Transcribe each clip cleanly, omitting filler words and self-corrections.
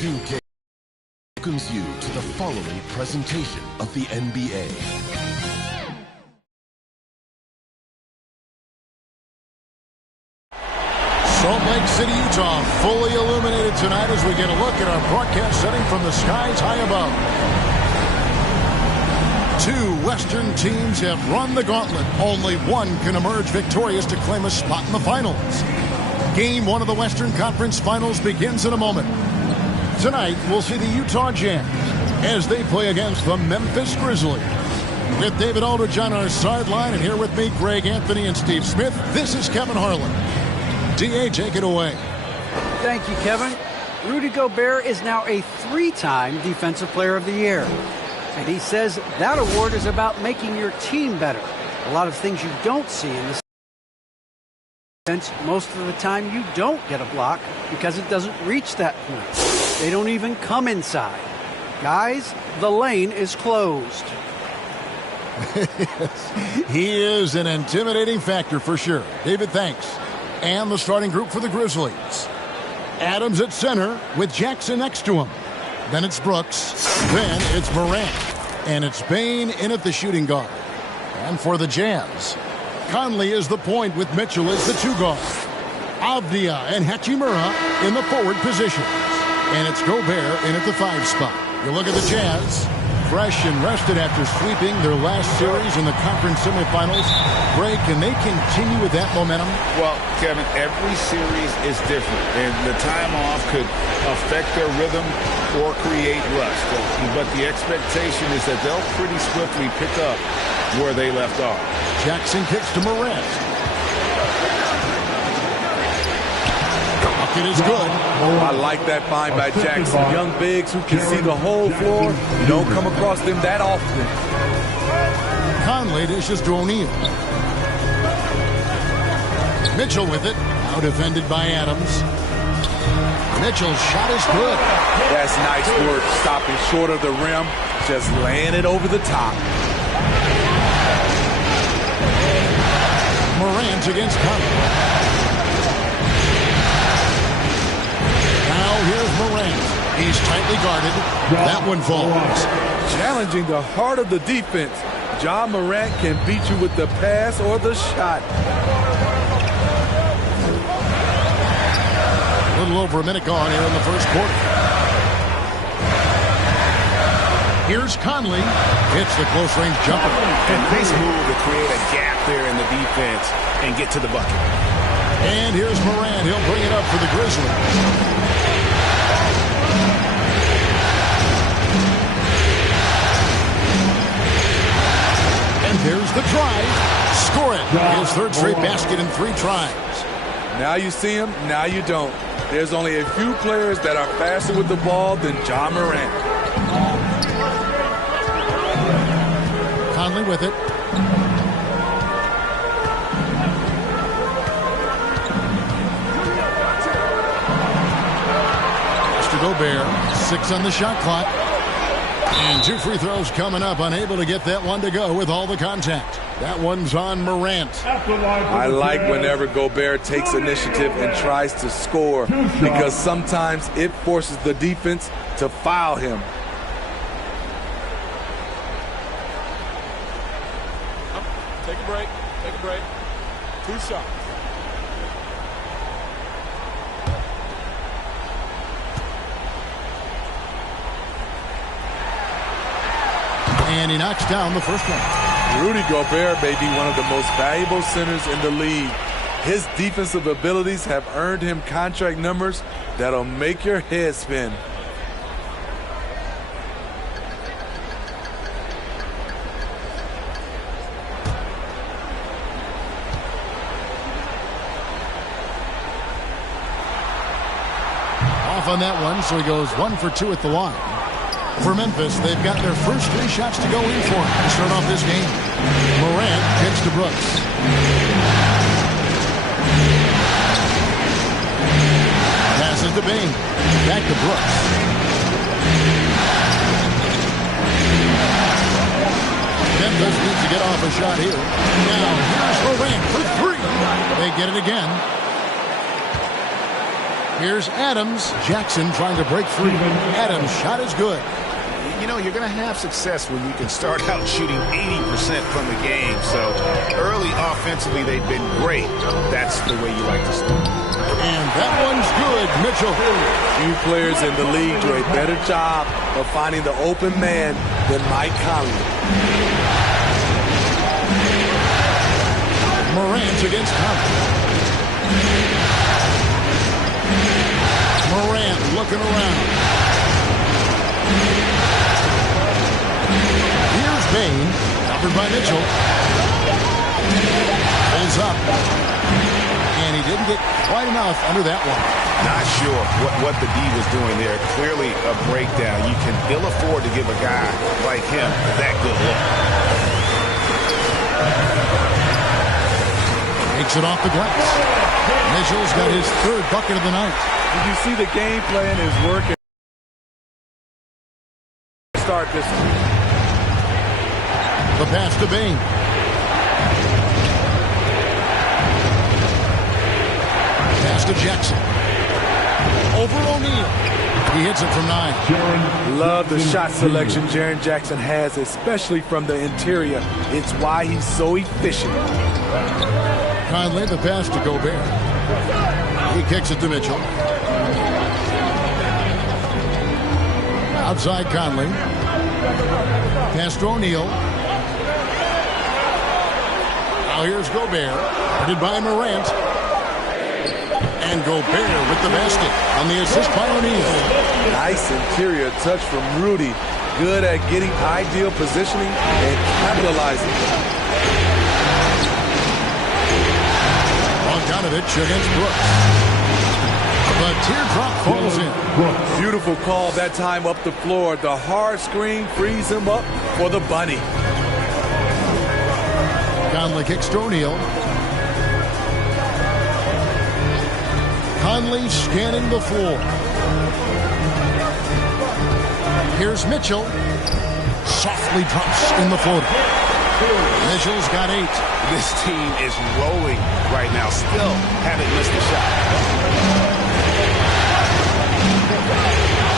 2K welcomes you to the following presentation of the NBA. Salt Lake City, Utah, fully illuminated tonight as we get a look at our broadcast setting from the skies high above. Two Western teams have run the gauntlet. Only one can emerge victorious to claim a spot in the finals. Game one of the Western Conference Finals begins in a moment. Tonight, we'll see the Utah Jazz as they play against the Memphis Grizzlies. With David Aldridge on our sideline, and here with me, Greg Anthony and Steve Smith, this is Kevin Harlan. D.A., take it away. Thank you, Kevin. Rudy Gobert is now a three-time Defensive Player of the Year. And he says that award is about making your team better. A lot of things you don't see in this defense. Most of the time you don't get a block because it doesn't reach that point. They don't even come inside. Guys, the lane is closed. He is an intimidating factor for sure. David, thanks. And the starting group for the Grizzlies. Adams at center with Jackson next to him. Then it's Brooks. Then it's Morant. And it's Bane in at the shooting guard. And for the Jazz, Conley is the point with Mitchell as the two guard. Avdia and Hachimura in the forward positions. And it's Gobert in at the 5 spot. You look at the Jazz, fresh and rested after sweeping their last series in the conference semifinals. Greg, can they continue with that momentum? Well, Kevin, every series is different, and the time off could affect their rhythm or create rust. But the expectation is that they'll pretty swiftly pick up where they left off. Jackson kicks to Morant. It is good. I like that find by Jackson. Young bigs who can see the whole floor. You don't come across them that often. Conley dishes to O'Neal. Mitchell with it. Now defended by Adams. Mitchell's shot is good. That's nice work. Stopping short of the rim. Just laying it over the top. Morant against Conley. Here's Morant. He's tightly guarded. That one falls. Challenging the heart of the defense. John Morant can beat you with the pass or the shot. A little over a minute gone here in the first quarter. Here's Conley. Hits the close-range jumper. A nice move to create a gap there in the defense and get to the bucket. And here's Morant. He'll bring it up for the Grizzlies. Here's the drive. Score it. His third straight basket in 3 tries. Now you see him, now you don't. There's only a few players that are faster with the ball than John Morant. Conley with it. Pass to Gobert. 6 on the shot clock. And 2 free throws coming up, unable to get that one to go with all the contact. That one's on Morant. I like whenever Gobert takes initiative and tries to score because sometimes it forces the defense to foul him. Take a break. Take a break. 2 shots. And he knocks down the first one. Rudy Gobert may be one of the most valuable centers in the league. His defensive abilities have earned him contract numbers that'll make your head spin. Off on that one, so he goes 1 for 2 at the line. For Memphis, they've got their first 3 shots to go in for to start off this game. Morant kicks to Brooks. Passes to Bane. Back to Brooks. Memphis needs to get off a shot here. Now here's Morant for 3. They get it again. Here's Adams. Jackson trying to break free. Adams' shot is good. You know, you're going to have success when you can start out shooting 80% from the game. So early offensively, they've been great. That's the way you like to start. And that one's good, Mitchell. Few players in the league do a better job of finding the open man than Mike Conley. Morant against Conley. Morant looking around. Here's Bain, covered by Mitchell. Pulls up. And he didn't get quite enough under that one. Not sure what the D was doing there. Clearly a breakdown. You can ill afford to give a guy like him that good look. Takes it off the glass. Mitchell's got his third bucket of the night. You see the game plan is working. Start this one. The pass to Bain. Pass to Jackson. Over O'Neal. He hits it from 9. Love the shot selection Jaren Jackson has, especially from the interior. It's why he's so efficient. Conley, the pass to Gobert. He kicks it to Mitchell. Outside Conley. Pass to O'Neal. Now here's Gobert. Guarded by Morant. And Gobert with the basket on the assist by O'Neal. Nice interior touch from Rudy. Good at getting ideal positioning and capitalizing. Bogdanovich against Brooks. The teardrop falls in. Beautiful call that time up the floor. The hard screen frees him up for the bunny. Conley kicks to O'Neal. Conley scanning the floor. Here's Mitchell. Softly drops in the floater. Mitchell's got 8. This team is rolling right now. Still haven't missed a shot.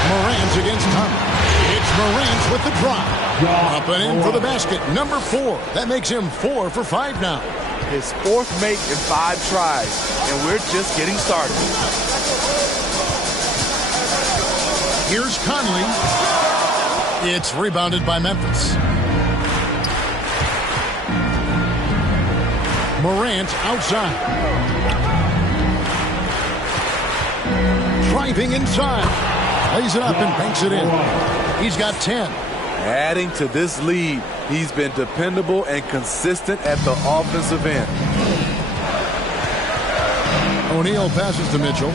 Morant against Conley. It's Morant with the drop. Up and in for the basket. Number 4. That makes him 4 for 5 now. His 4th make in 5 tries, and we're just getting started. Here's Conley. It's rebounded by Memphis. Morant outside. Driving inside. Lays it up and banks it in. He's got 10. Adding to this lead, he's been dependable and consistent at the offensive end. O'Neal passes to Mitchell.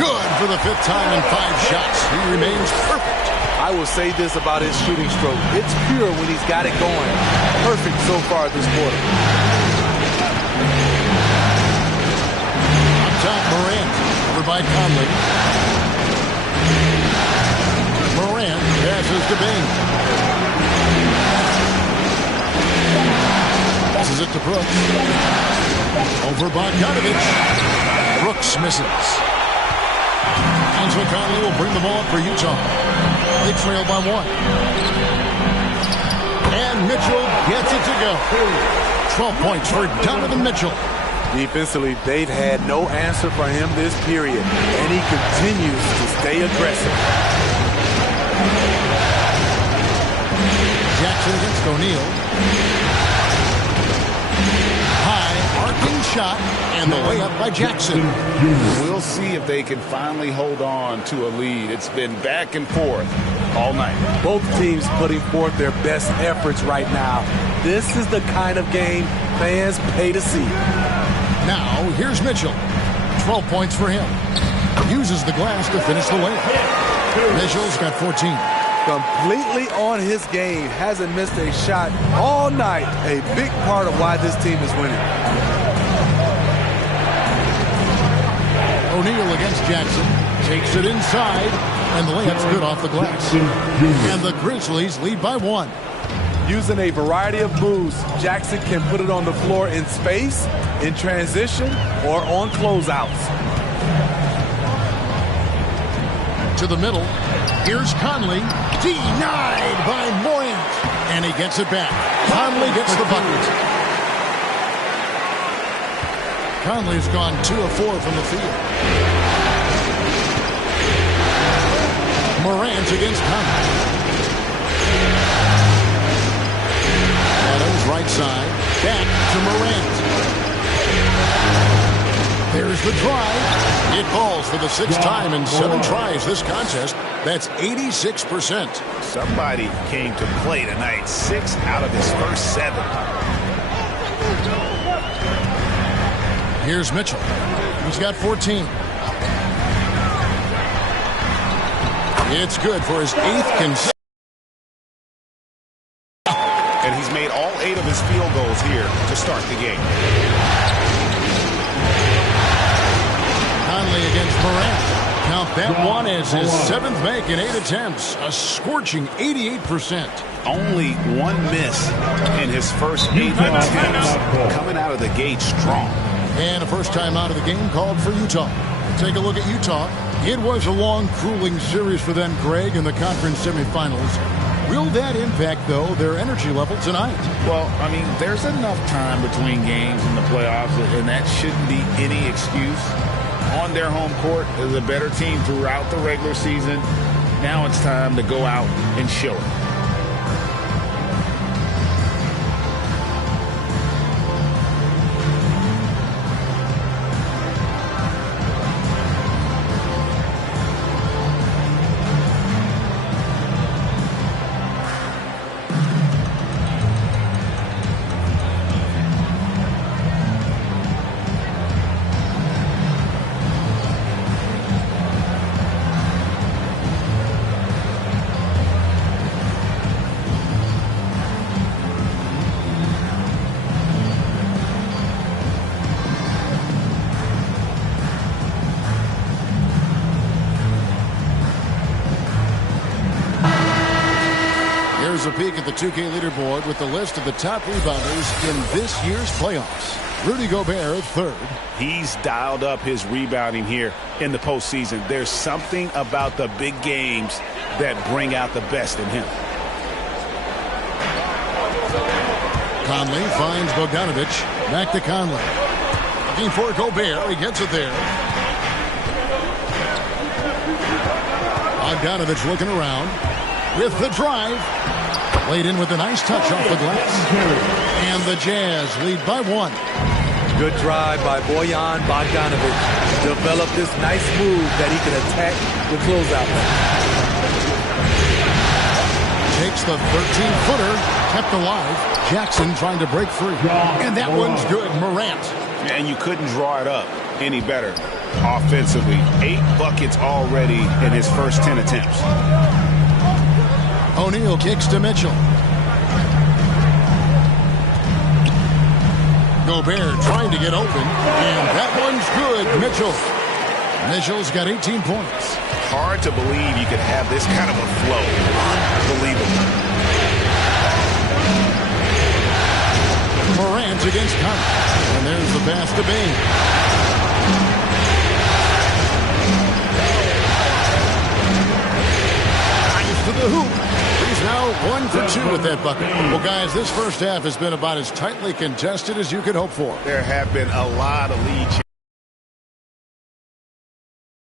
Good for the 5th time in 5 shots. He remains perfect. I will say this about his shooting stroke. It's pure when he's got it going. Perfect so far this quarter. On top, Morant. Over by Conley. Morant passes to Bain. Passes it to Brooks. Over Bogdanovich. Brooks misses. And so Conley will bring the ball up for Utah. They trail by 1. And Mitchell gets it to go. 12 points for Donovan Mitchell. Defensively, they've had no answer for him this period, and he continues to stay aggressive. Jackson against O'Neal. High arcing shot, and the layup by Jackson. We'll see if they can finally hold on to a lead. It's been back and forth all night. Both teams putting forth their best efforts right now. This is the kind of game fans pay to see. Now, here's Mitchell. 12 points for him. Uses the glass to finish the layup. Mitchell's got 14. Completely on his game. Hasn't missed a shot all night. A big part of why this team is winning. O'Neal against Jackson. Takes it inside. And the layup's good off the glass. And the Grizzlies lead by 1. Using a variety of moves, Jackson can put it on the floor in space, in transition, or on closeouts. To the middle. Here's Conley. Denied by Morant. And he gets it back. Conley gets the bucket. Conley's gone 2 of 4 from the field. Morant against Conley. Adams right side. Back to Morant. There's the drive. It falls for the 6th time in 7 tries this contest. That's 86%. Somebody came to play tonight. 6 out of his first 7. Here's Mitchell. He's got 14. It's good for his 8th consecutive. And he's made all 8 of his field goals here to start the game. Conley against Morant. Count that one as his 7th make in 8 attempts. A scorching 88%. Only 1 miss in his first 8 attempts. Coming out of the gate strong. And a first time out of the game called for Utah. Take a look at Utah. It was a long, grueling series for them, Greg, in the conference semifinals. Will that impact, though, their energy level tonight? Well, I mean, there's enough time between games in the playoffs, and that shouldn't be any excuse. On their home court, is a better team throughout the regular season. Now it's time to go out and show it. Here's a peek at the 2K leaderboard with the list of the top rebounders in this year's playoffs. Rudy Gobert, 3rd. He's dialed up his rebounding here in the postseason. There's something about the big games that bring out the best in him. Conley finds Bogdanovich. Back to Conley. Looking for Gobert. He gets it there. Bogdanovich looking around with the drive. Laid in with a nice touch off the glass. And the Jazz lead by 1. Good drive by Bojan Bogdanovic. Developed this nice move that he can attack the closeout. Takes the 13-footer. Kept alive. Jackson trying to break free. And that one's good. Morant. And you couldn't draw it up any better offensively. 8 buckets already in his first 10 attempts. O'Neal kicks to Mitchell. Gobert trying to get open. And that one's good. Mitchell's got 18 points. Hard to believe you could have this kind of a flow. Unbelievable. Morant against Conley. And there's the pass to Bain. Nice to the hoop. He's now 1 for 2 with that bucket. Well, guys, this first half has been about as tightly contested as you could hope for. There have been a lot of lead changes.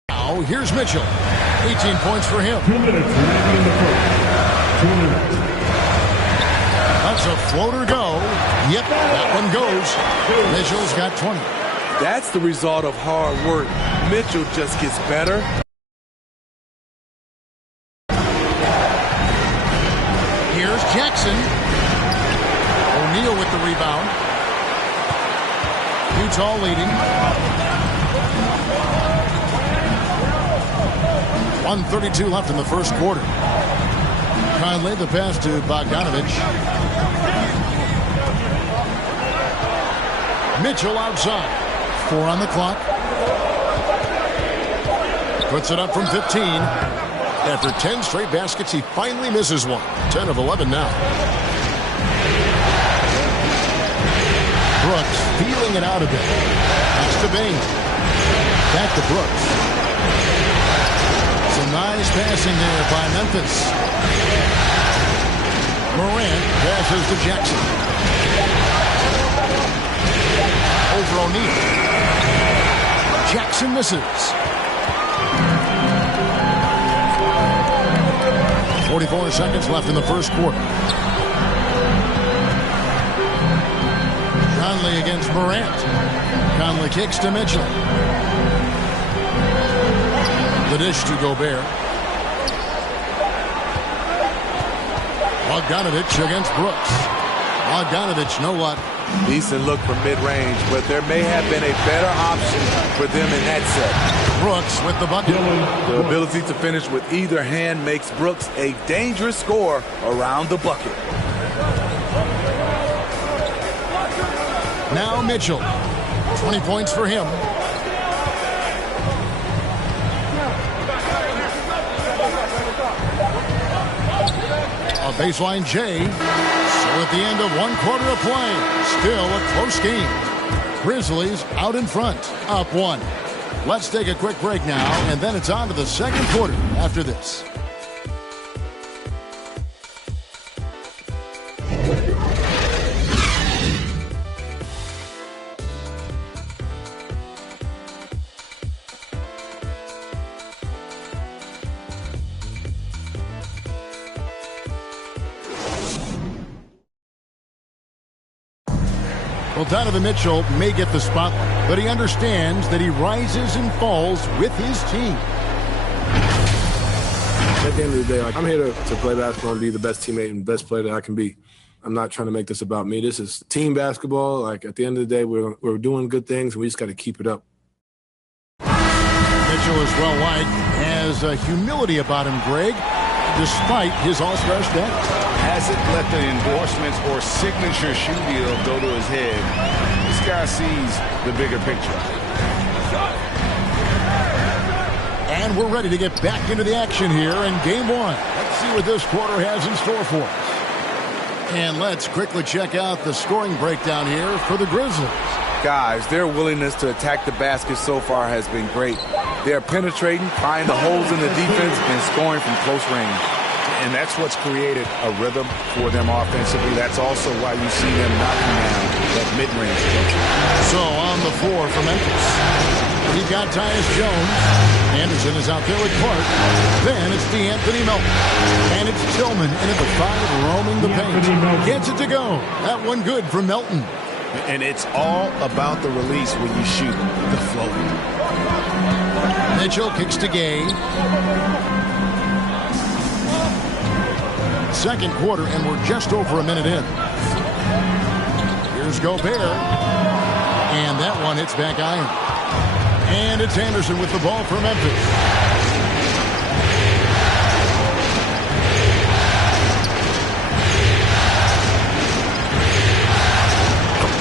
Now, here's Mitchell. 18 points for him. 2 minutes remaining in the first. 2 minutes. That's a floater go. Yep, that one goes. Mitchell's got 20. That's the result of hard work. Mitchell just gets better. Here's Jackson. O'Neal with the rebound. Utah leading. 1:32 left in the first quarter. Conley the pass to Bogdanovich. Mitchell outside. 4 on the clock. Puts it up from 15. After 10 straight baskets, he finally misses one. 10 of 11 now. Brooks feeling it out a bit. Next to Bain. Back to Brooks. Some nice passing there by Memphis. Morant passes to Jackson. Over O'Neal. Jackson misses. 44 seconds left in the first quarter. Conley against Morant. Conley kicks to Mitchell. The dish to Gobert. Bogdanovich against Brooks. Bogdanovich, no luck. Decent look from mid-range, but there may have been a better option for them in that set. Brooks with the bucket. The ability to finish with either hand makes Brooks a dangerous scorer around the bucket. Now Mitchell. 20 points for him. A baseline J. So at the end of 1 quarter of play, still a close game. Grizzlies out in front, up 1. Let's take a quick break now, and then it's on to the second quarter after this. Well, Donovan Mitchell may get the spotlight, but he understands that he rises and falls with his team. At the end of the day, I'm here to play basketball and be the best teammate and best player that I can be. I'm not trying to make this about me. This is team basketball. Like, at the end of the day, we're doing good things, and we just got to keep it up. Mitchell is well-liked, has a humility about him, Greg, despite his all-star status. Hasn't let the endorsements or signature shoe deal go to his head. This guy sees the bigger picture. And we're ready to get back into the action here in Game 1. Let's see what this quarter has in store for us. And let's quickly check out the scoring breakdown here for the Grizzlies. Guys, their willingness to attack the basket so far has been great. They're penetrating, finding the holes in the defense, and scoring from close range. And that's what's created a rhythm for them offensively. That's also why you see them knocking down that mid-range jumper. So on the floor for Memphis, we've got Tyus Jones. Anderson is out there with Clark. Then it's DeAnthony Melton. And it's Tillman in at the 5, roaming the paint. Gets it to go. That one good from Melton. And it's all about the release when you shoot the floater. Mitchell kicks to Gay. Second quarter, and we're just over a minute in. Here's Gobert. And that one hits back iron. And it's Anderson with the ball for Memphis.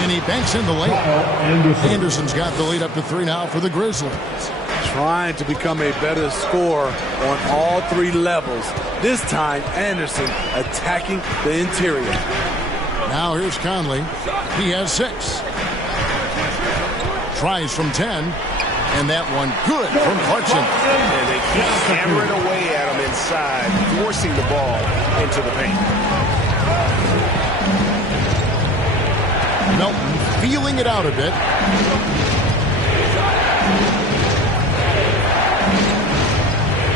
And he banks in the layup. Anderson's got the lead up to 3 now for the Grizzlies. Trying to become a better scorer on all 3 levels. This time, Anderson attacking the interior. Now here's Conley. He has 6. Tries from 10. And that one good from Clarkson. And they keep hammering away at him inside, forcing the ball into the paint. Melton feeling it out a bit.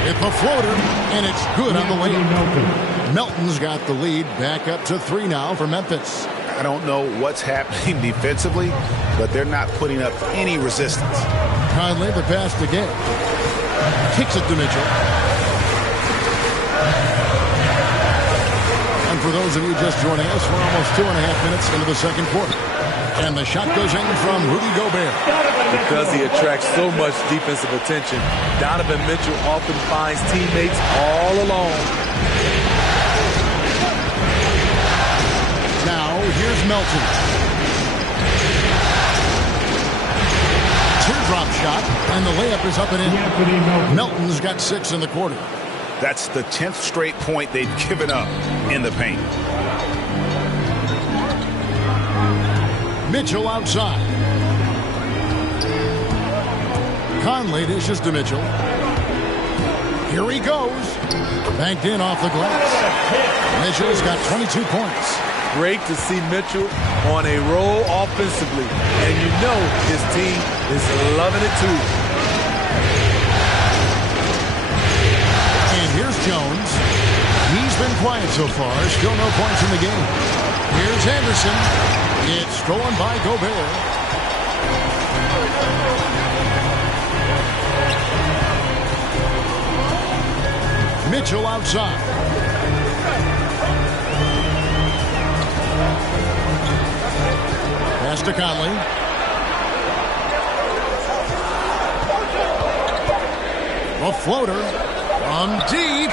It's a floater, and it's good on the layup. Melton's got the lead back up to 3 now for Memphis. I don't know what's happening defensively, but they're not putting up any resistance. Conley, the pass to Gay. Kicks it to Mitchell. And for those of you just joining us, we're almost 2.5 minutes into the second quarter. And the shot goes in from Rudy Gobert. Because he attracts so much defensive attention, Donovan Mitchell often finds teammates all alone. Now, here's Melton. Teardrop shot, and the layup is up and in. Melton's got 6 in the quarter. That's the 10th straight point they've given up in the paint. Mitchell outside. Conley dishes to Mitchell. Here he goes. Banked in off the glass. Mitchell's got 22 points. Great to see Mitchell on a roll offensively. And you know his team is loving it too. And here's Jones. He's been quiet so far. Still no points in the game. Here's Anderson. It's stolen by Gobert. Mitchell outside. Pass to Conley. A floater from deep.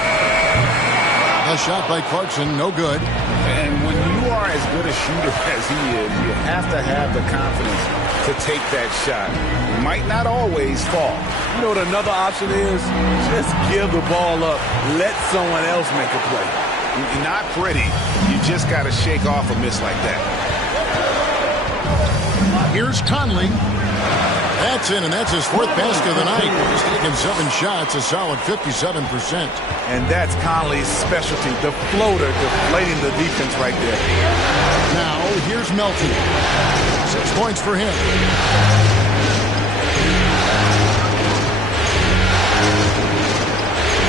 A shot by Clarkson, no good. And when you are as good a shooter as he is, you have to have the confidence to take that shot. It might not always fall. You know what another option is? Just give the ball up. Let someone else make a play. Not pretty. You just got to shake off a miss like that. Here's Conley. That's in, and that's his fourth basket of the night. He's taken 7 shots, a solid 57%. And that's Conley's specialty, the floater, deflating the defense right there. Now, here's Melton. 6 points for him.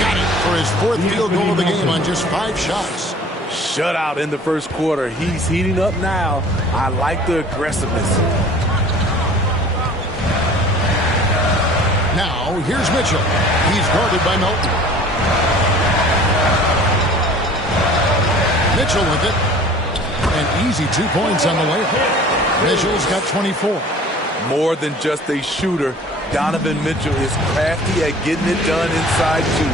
Got it for his 4th field goal of the game on just 5 shots. Shutout in the first quarter. He's heating up now. I like the aggressiveness. Now, here's Mitchell. He's guarded by Melton. Mitchell with it. An easy 2 points on the layup. Mitchell's got 24. More than just a shooter, Donovan Mitchell is crafty at getting it done inside too.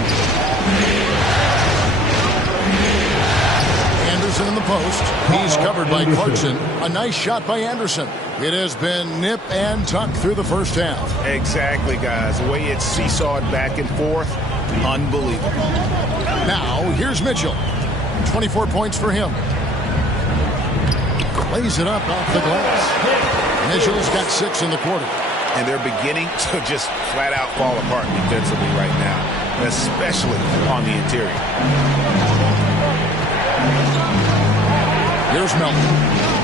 Anderson in the post. He's covered by Clarkson. A nice shot by Anderson. It has been nip and tuck through the first half. Exactly, guys. The way it's seesawed back and forth, unbelievable. Now, here's Mitchell. 24 points for him. Lays it up off the glass. Mitchell's got 6 in the quarter. And they're beginning to just flat out fall apart defensively right now, especially on the interior. Here's Melton.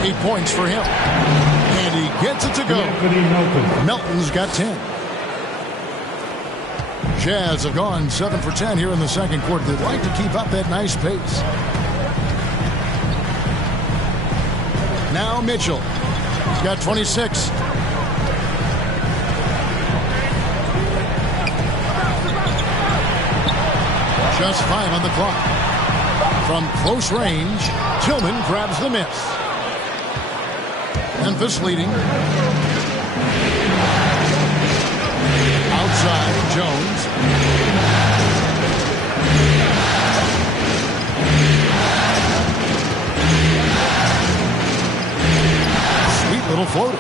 8 points for him. And he gets it to go. Melton's got 10. Jazz have gone 7 for 10 here in the second quarter. They'd like to keep up that nice pace. Now Mitchell. He's got 26. Just 5 on the clock. From close range, Tillman grabs the miss. Memphis leading. Outside, Jones. Sweet little floater.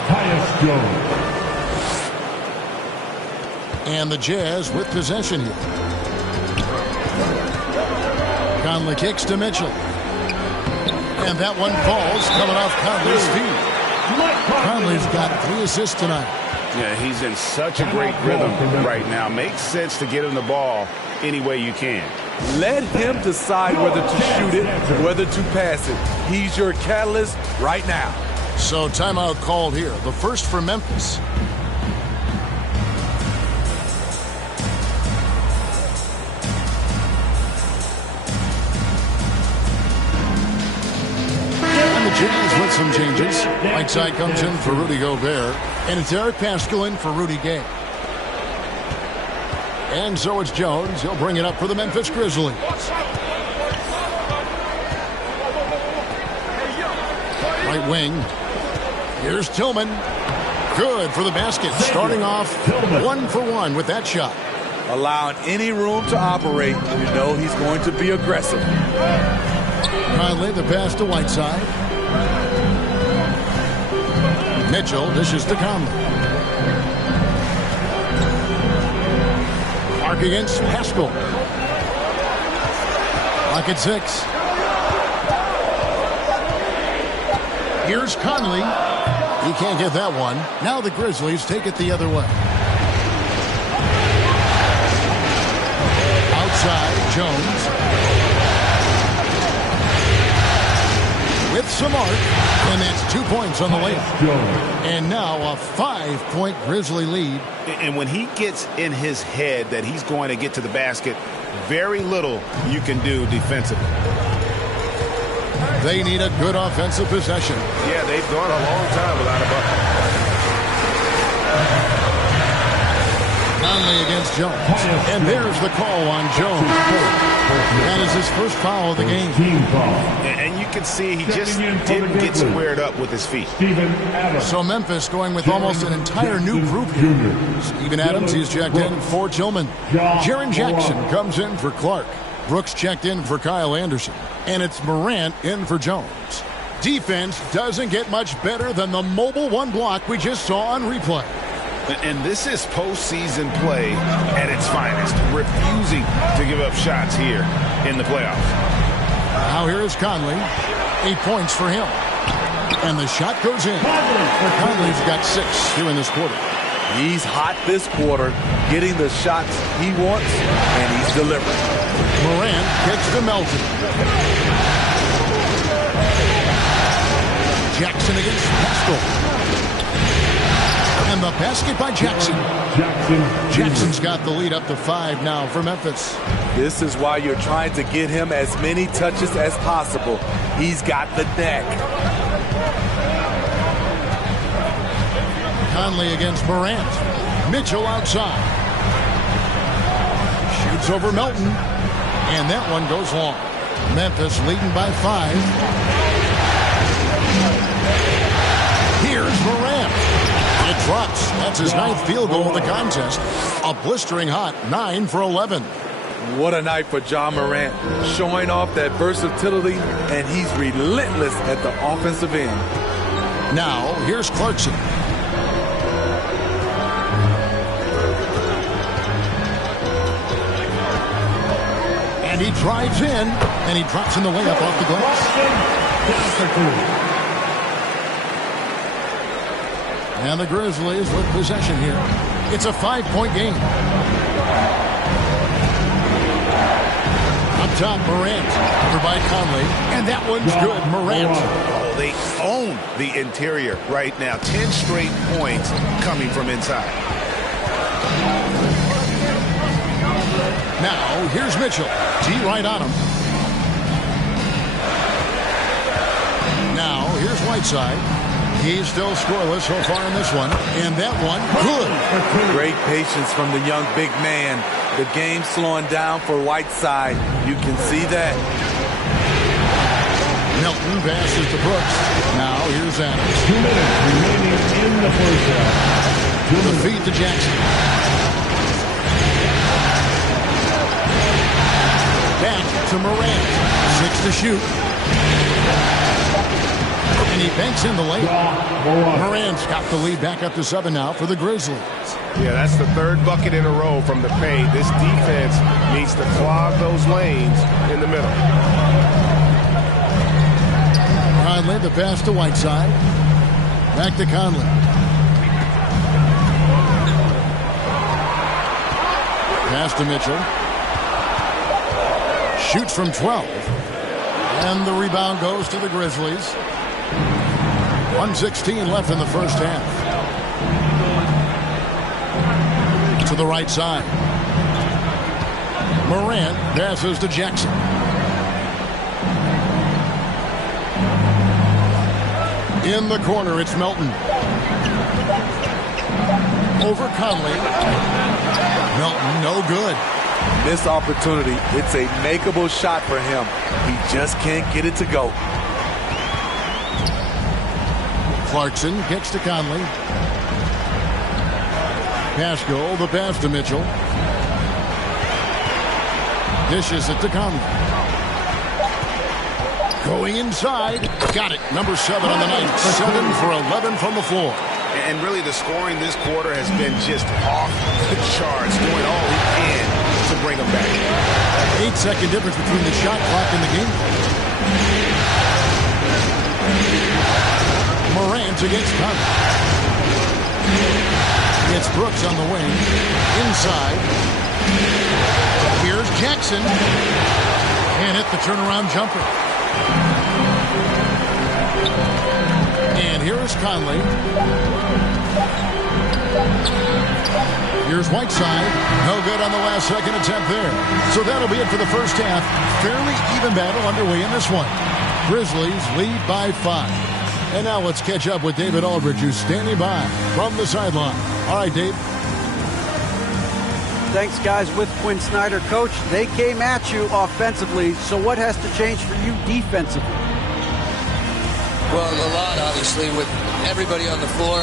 And the Jazz with possession here. Conley kicks to Mitchell. And that one falls, coming off Conley's feet. Conley's got 3 assists tonight. Yeah, he's in such a great rhythm right now. Makes sense to get him the ball any way you can. Let him decide whether to shoot it, whether to pass it. He's your catalyst right now. So timeout called here. The first for Memphis. Jazz with some changes. Right side comes in for Rudy Gobert. And it's Eric Paschal in for Rudy Gay. And so it's Jones. He'll bring it up for the Memphis Grizzlies. Right wing. Here's Tillman. Good for the basket. Starting off 1 for 1 with that shot. Allowing any room to operate. You know he's going to be aggressive. Conley the pass to Whiteside. Mitchell dishes to Conley. Mark against Paschal. Clock at 6. Here's Conley. He can't get that one. Now the Grizzlies take it the other way. Outside, Jones. With some arc, and that's 2 points on the layup. And now a 5-point Grizzly lead. And when he gets in his head that he's going to get to the basket, very little you can do defensively. They need a good offensive possession. Yeah, they've gone a long time without a bucket. Conley against Jones. And there's the call on Jones. That is his first foul of the game. And you can see he just didn't get squared up with his feet. So Memphis going with almost an entire new group here. Steven Adams, he's checked in for Tillman. Jaren Jackson comes in for Clark. Brooks checked in for Kyle Anderson. And it's Morant in for Jones. Defense doesn't get much better than the mobile one block we just saw on replay. And this is postseason play at its finest, refusing to give up shots here in the playoffs. Now here is Conley. 8 points for him. And the shot goes in. Conley's got 6 here in this quarter. He's hot this quarter, getting the shots he wants, and he's delivering. Morant kicks to Melton. Jackson against Pascal. And the basket by Jackson. Jackson's got the lead up to 5 now for Memphis. This is why you're trying to get him as many touches as possible. He's got the neck. Conley against Morant. Mitchell outside. Shoots over Melton. And that one goes long. Memphis leading by 5. Here's Morant. It drops. That's his 9th field goal of the contest. A blistering hot 9 for 11. What a night for John Morant. Showing off that versatility, and he's relentless at the offensive end. Now, here's Clarkson. And he drives in, and he drops in the layup off the glass. And the Grizzlies with possession here. It's a 5-point game. Up top, Morant. Covered by Conley. And that one's good. Morant. Oh, they own the interior right now. 10 straight points coming from inside. Now, here's Mitchell. T right on him. Now, here's Whiteside. He's still scoreless so far in this one. And that one, good. Great patience from the young big man. The game slowing down for Whiteside. You can see that. Melton passes to Brooks. Now here's Adams. 2 minutes remaining in the first half. To the feet to Jackson. Back to Morant. 6 to shoot. And he banks in the layup. Morant's got the lead back up to 7 now for the Grizzlies. Yeah, that's the 3rd bucket in a row from the paint. This defense needs to clog those lanes in the middle. Conley, the pass to Whiteside. Back to Conley. Pass to Mitchell. Shoots from 12. And the rebound goes to the Grizzlies. 1:16 left in the first half. To the right side. Morant passes to Jackson. In the corner, it's Melton. Over Conley. Melton, no good. This opportunity, it's a makeable shot for him. He just can't get it to go. Clarkson gets to Conley. Pascal, the pass to Mitchell. Dishes it to Conley. Going inside. Got it. Number 7 on the night. 7 for 11 from the floor. And really the scoring this quarter has been just off the charts, doing all he can to bring them back. 8-second difference between the shot clock and the game. Morant Morant against Conley. It's Brooks on the wing. Inside. Here's Jackson. And hit the turnaround jumper. And here is Conley. Here's Whiteside. No good on the last second attempt there. So that'll be it for the first half. Fairly even battle underway in this one. Grizzlies lead by 5. And now let's catch up with David Aldridge, who's standing by from the sideline. All right, Dave. Thanks, guys. With Quinn Snyder, Coach, they came at you offensively. So what has to change for you defensively? Well, a lot, obviously, with everybody on the floor.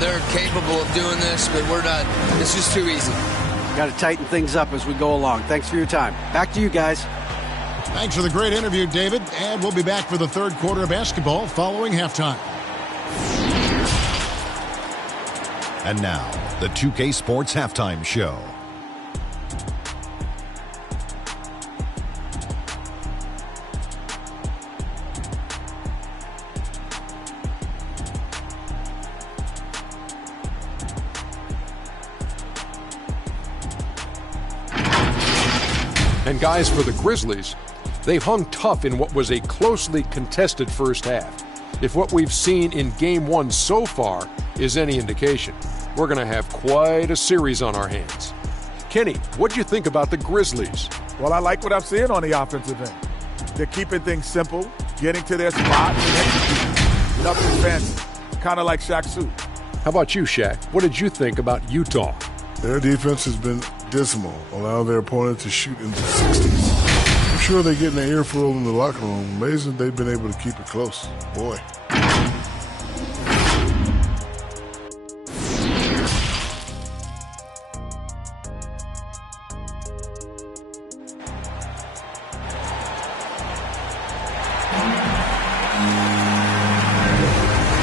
They're capable of doing this, but we're not. It's just too easy. Got to tighten things up as we go along. Thanks for your time. Back to you guys. Thanks for the great interview, David. And we'll be back for the third quarter of basketball following halftime. And now, the 2K Sports Halftime Show. And guys, for the Grizzlies, they've hung tough in what was a closely contested first half. If what we've seen in Game 1 so far is any indication, we're going to have quite a series on our hands. Kenny, what do you think about the Grizzlies? Well, I like what I'm seeing on the offensive end. They're keeping things simple, getting to their spot, and executing. Nothing fancy, kind of like Shaq Suit. How about you, Shaq? What did you think about Utah? Their defense has been dismal, allowing their opponent to shoot in the 60s. I'm sure they're getting their earful in the locker room. Amazing they've been able to keep it close. Boy.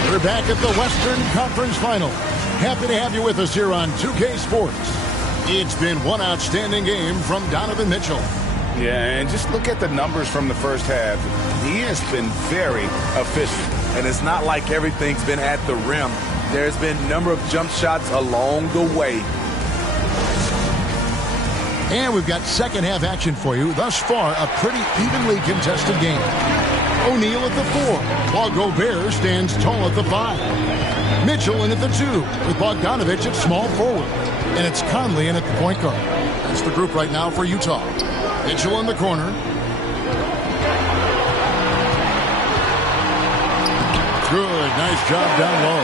We're back at the Western Conference Final. Happy to have you with us here on 2K Sports. It's been one outstanding game from Donovan Mitchell. Yeah, and just look at the numbers from the first half. He has been very efficient. And it's not like everything's been at the rim. There's been a number of jump shots along the way. And we've got second half action for you. Thus far, a pretty evenly contested game. O'Neal at the 4, while Gobert stands tall at the 5. Mitchell in at the 2, with Bogdanovich at small forward. And it's Conley in at the point guard. That's the group right now for Utah. Mitchell in the corner. Good, nice job down low.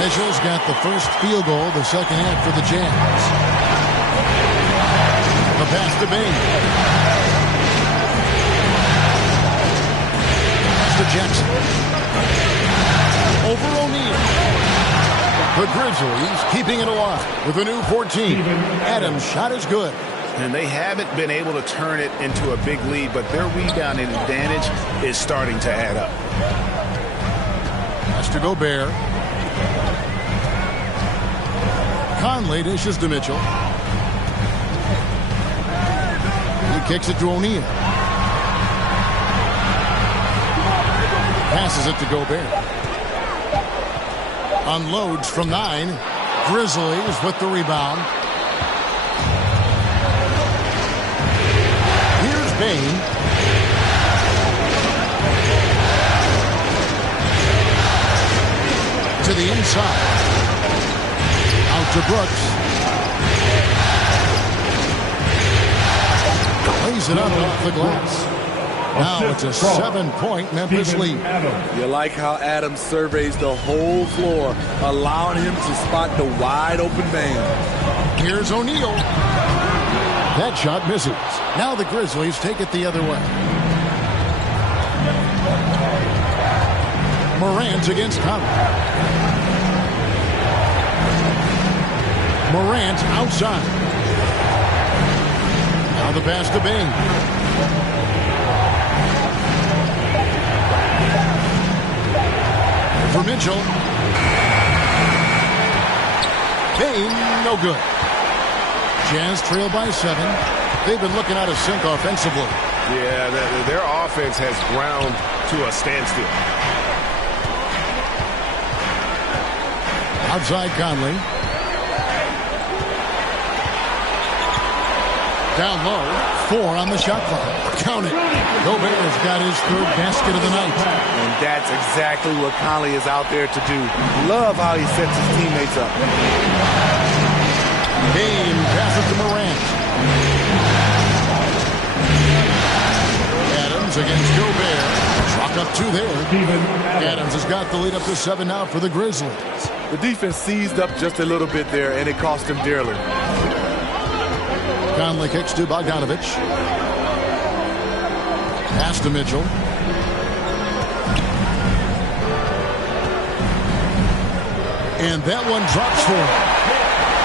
Mitchell's got the first field goal of the second half for the Jazz. The pass to Bing. To Jackson. Over O'Neal. The Grizzlies keeping it alive with a new 14. Adams' shot is good. And they haven't been able to turn it into a big lead, but their rebounding advantage is starting to add up. Pass to Gobert. Conley dishes to Mitchell. He kicks it to O'Neal. Passes it to Gobert. Unloads from 9. Grizzlies with the rebound. Here's Bane. To the inside. Out to Brooks. Lays it up off the glass. Now it's a 7-point Memphis lead. You like how Adams surveys the whole floor, allowing him to spot the wide open man. Here's O'Neal. That shot misses. Now the Grizzlies take it the other way. Morant against Conley. Morant outside. Now the pass to Bing. For Mitchell. Bane, no good. Jazz trail by 7. They've been looking out of sync offensively. Yeah, their offense has ground to a standstill. Outside Conley. Down low. 4 on the shot clock. Count it. Gobert's got his 3rd basket of the night. And that's exactly what Conley is out there to do. Love how he sets his teammates up. Bane passes to Morant. Adams against Gobert. Chalk up 2 there. Adams has got the lead up to 7 now for the Grizzlies. The defense seized up just a little bit there, and it cost him dearly. Conley kicks to Bogdanovich. Pass to Mitchell. And that one drops for him.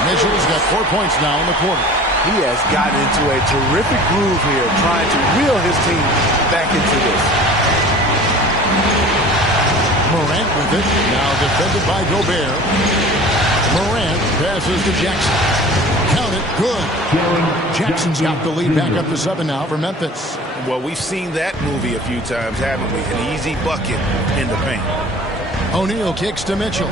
Mitchell's got 4 points now in the quarter. He has gotten into a terrific groove here, trying to reel his team back into this. Morant with it. Now defended by Gobert. Morant passes to Jackson. Count it. Good. Jackson's got the lead back up to 7 now for Memphis. Well, we've seen that movie a few times, haven't we? An easy bucket in the paint. O'Neal kicks to Mitchell.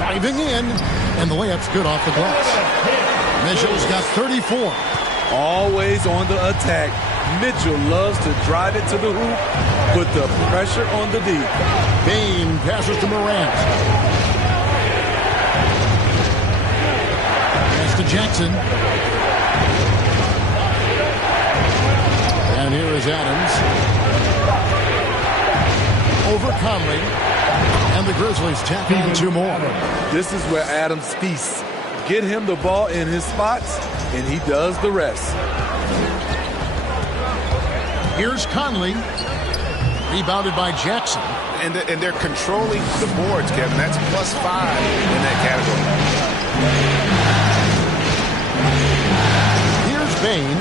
Driving in, and the layup's good off the glass. Mitchell's got 34. Always on the attack. Mitchell loves to drive it to the hoop, put the pressure on the D. Bane passes to Morant. Pass to Jackson. And here is Adams. Over Conley. And the Grizzlies tap on 2 more. This is where Adams feasts. Get him the ball in his spots, and he does the rest. Here's Conley. Rebounded by Jackson. And they're controlling the boards, Kevin. That's +5 in that category. Here's Bane.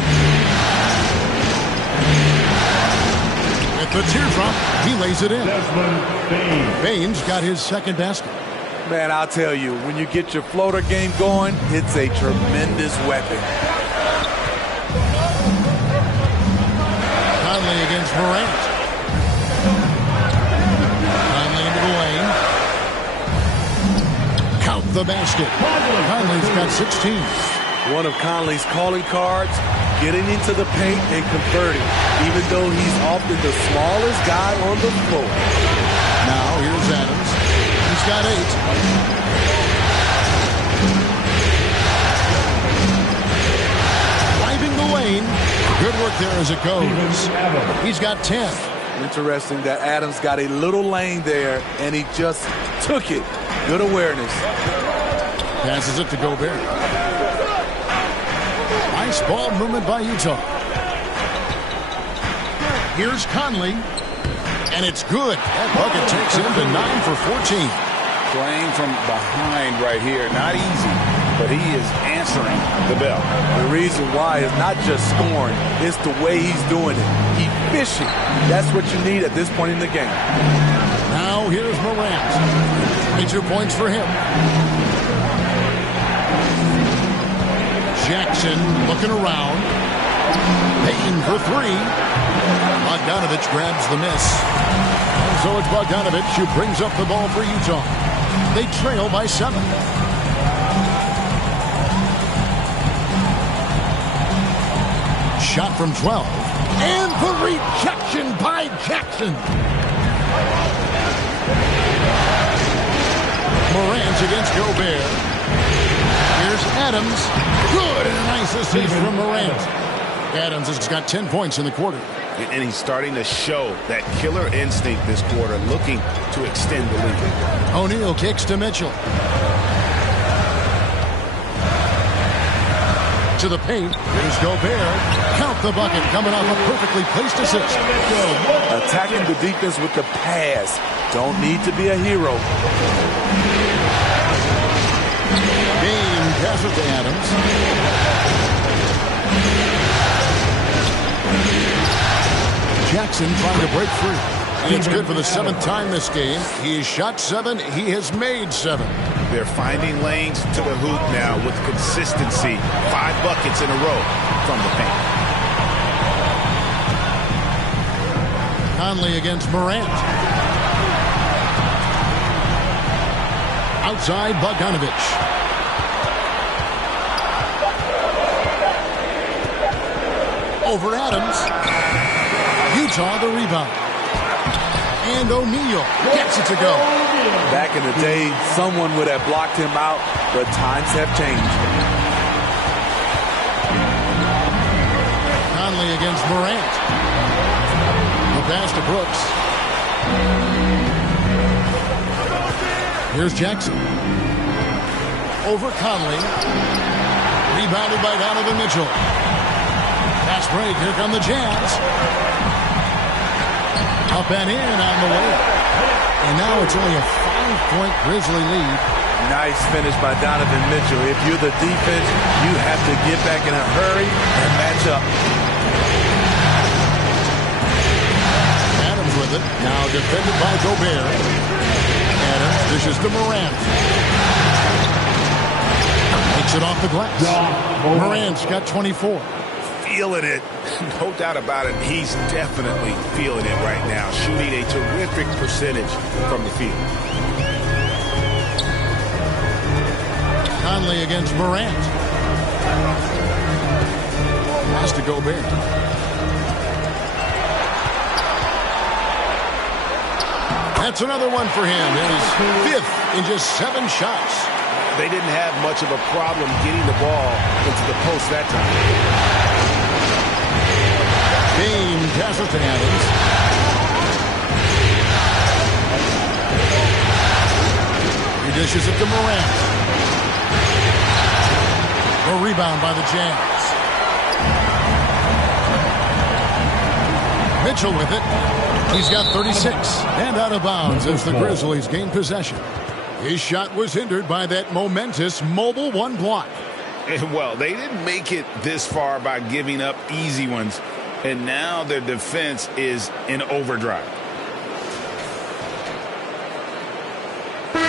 With the teardrop, he lays it in. Bane's got his 2nd basket. Man, I'll tell you, when you get your floater game going, it's a tremendous weapon. Conley against Morant. Conley into the lane. Count the basket. Conley's got 16. One of Conley's calling cards, getting into the paint and converting, even though he's often the smallest guy on the floor. Now here's Adams. He's got 8. Driving the lane. Good work there as it goes. He's got 10. Interesting that Adams got a little lane there, and he just took it. Good awareness. Passes it to Gobert. Nice ball movement by Utah. Here's Conley. And it's good. That bucket takes him to 9 for 14. Playing from behind right here. Not easy, but he is answering the bell. The reason why is not just scoring. It's the way he's doing it. Efficient. That's what you need at this point in the game. Now here's Morant. 22 points for him. Jackson looking around. Payton for 3. Bogdanovich grabs the miss. So it's Bogdanovich who brings up the ball for Utah. They trail by 7. Shot from 12. And the rejection by Jackson. Morant against Gobert. Here's Adams. Good, and a nice assist from Morant. Adams has got 10 points in the quarter. And he's starting to show that killer instinct this quarter, looking to extend the lead. O'Neal kicks to Mitchell. To the paint. Here's Gobert. Count the bucket, coming off a perfectly placed assist. Attacking the defense with the pass. Don't need to be a hero. Bane passes to Adams. Jackson trying to break free. And it's good for the 7th time this game. He has shot 7. He has made 7. They're finding lanes to the hoop now with consistency. 5 buckets in a row from the paint. Conley against Morant. Outside Bogdanovich. Over Adams. Utah the rebound. And O'Neal gets it to go. Back in the day, someone would have blocked him out, but times have changed. Conley against Morant. The pass to Brooks. Here's Jackson. Over Conley. Rebounded by Donovan Mitchell. Fast break. Here come the Jazz. Up and in on the way. And now it's only a 5-point Grizzly lead. Nice finish by Donovan Mitchell. If you're the defense, you have to get back in a hurry and match up. Adams with it. Now defended by Gobert. Adams dishes to Morant. Takes it off the glass. Morant's got 24. Feeling it. No doubt about it. He's definitely feeling it right now. Shooting a terrific percentage from the field. Conley against Morant. Pass to Gobert. That's another one for him. His 5th in just 7 shots. They didn't have much of a problem getting the ball into the post that time. Bain passes to Adams. He dishes it to Morant. A rebound by the Jazz. Mitchell with it. He's got 36. And out of bounds as the Grizzlies gain possession. His shot was hindered by that momentous mobile 1 block. And, well, they didn't make it this far by giving up easy ones. And now their defense is in overdrive.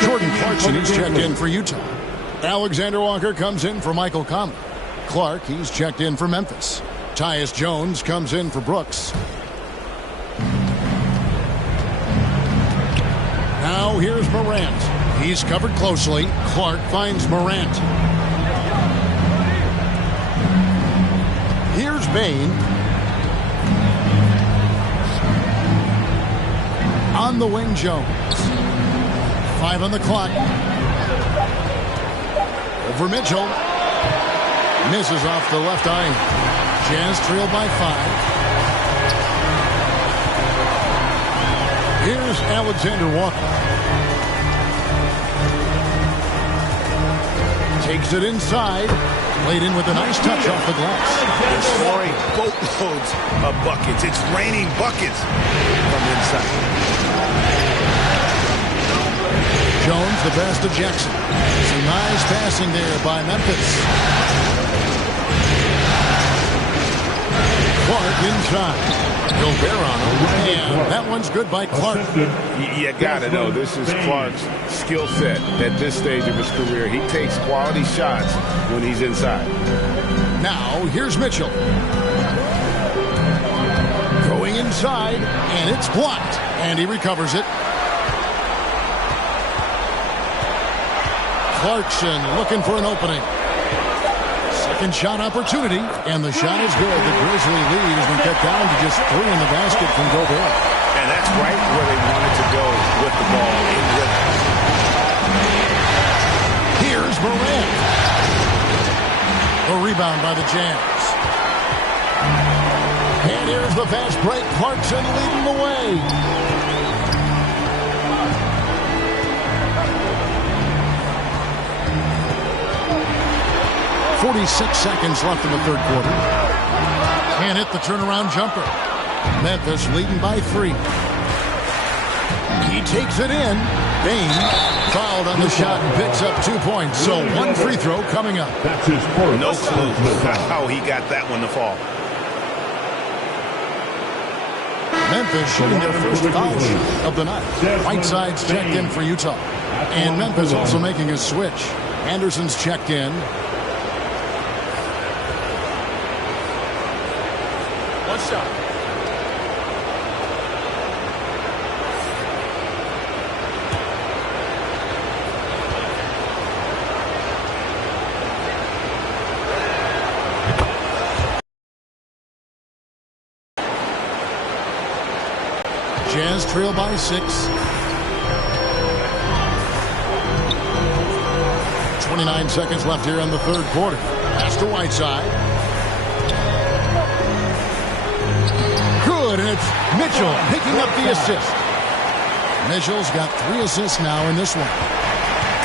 Jordan Clarkson, he's checked in for Utah. Alexander Walker comes in for Michael Conley. Clark, he's checked in for Memphis. Tyus Jones comes in for Brooks. Now here's Morant. He's covered closely. Clark finds Morant. Here's Bain. On the wing, Jones. 5 on the clock. Over Mitchell. Misses off the left eye. Jazz trailed by 5. Here's Alexander Walker. Takes it inside. Laid in with a nice touch off the glass. They're scoring boatloads of buckets. It's raining buckets from inside. Jones, the pass to Jackson. Some nice passing there by Memphis. Clark inside. Gobert on him. And that one's good by Clark. You gotta know, this is Clark's skill set at this stage of his career. He takes quality shots when he's inside. Now, here's Mitchell. Going inside, and it's blocked. And he recovers it. Clarkson looking for an opening. Second shot opportunity, and the shot is good. The Grizzly lead has been cut down to just 3 in the basket from Gobert. And that's right where they wanted to go with the ball in rhythm. Here's Morant. A rebound by the Jazz. And here's the fast break. Clarkson leading the way. 46 seconds left in the third quarter. Can't hit the turnaround jumper. Memphis leading by 3. He takes it in. Bain fouled on the shot and picks up 2 points. So 1 free throw coming up. That's his first. No clue how he got that one to fall. Memphis shooting their first foul shot of the night. Whiteside's checked in for Utah. And Memphis also making a switch. Anderson's checked in. One shot. trail by 6. 29 seconds left here in the third quarter. Pass to Whiteside. Good, and it's Mitchell picking up the assist. Mitchell's got 3 assists now in this one.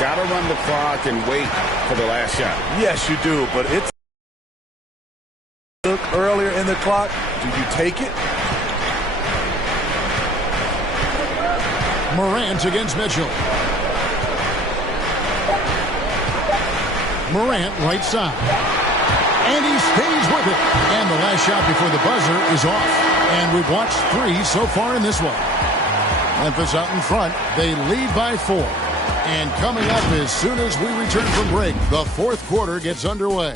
Got to run the clock and wait for the last shot. Yes, you do, but it's look earlier in the clock. Do you take it? Morant against Mitchell. Morant right side. And he stays with it. And the last shot before the buzzer is off. And we've watched 3 so far in this one. Memphis out in front. They lead by 4. And coming up as soon as we return from break, the fourth quarter gets underway.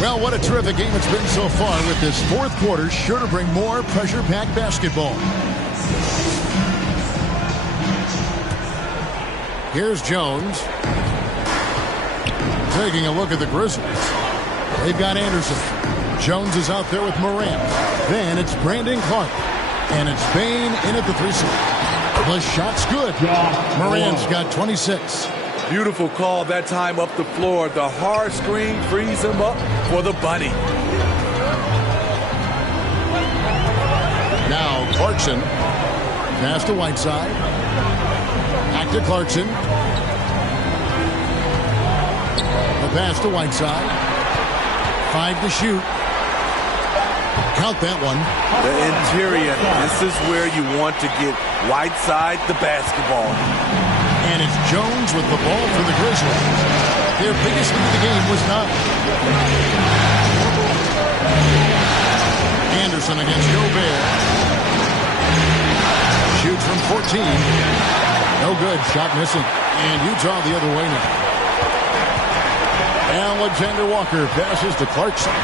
Well, what a terrific game it's been so far with this fourth quarter. Sure to bring more pressure-packed basketball. Here's Jones. Taking a look at the Grizzlies. They've got Anderson. Jones is out there with Morant. Then it's Brandon Clark. And it's Bain in at the 3 slot. The shot's good. Morant's got 26. Beautiful call that time up the floor. The hard screen frees him up for the bunny. Now Clarkson. Pass to Whiteside. Back to Clarkson. The pass to Whiteside. 5 to shoot. Count that one. The interior. This is where you want to get Whiteside the basketball. And it's Jones with the ball for the Grizzlies. Their biggest lead of the game was 9. Anderson against Gobert. Shoots from 14. No good. Shot missing. And Utah the other way now. Alexander Walker passes to Clarkson.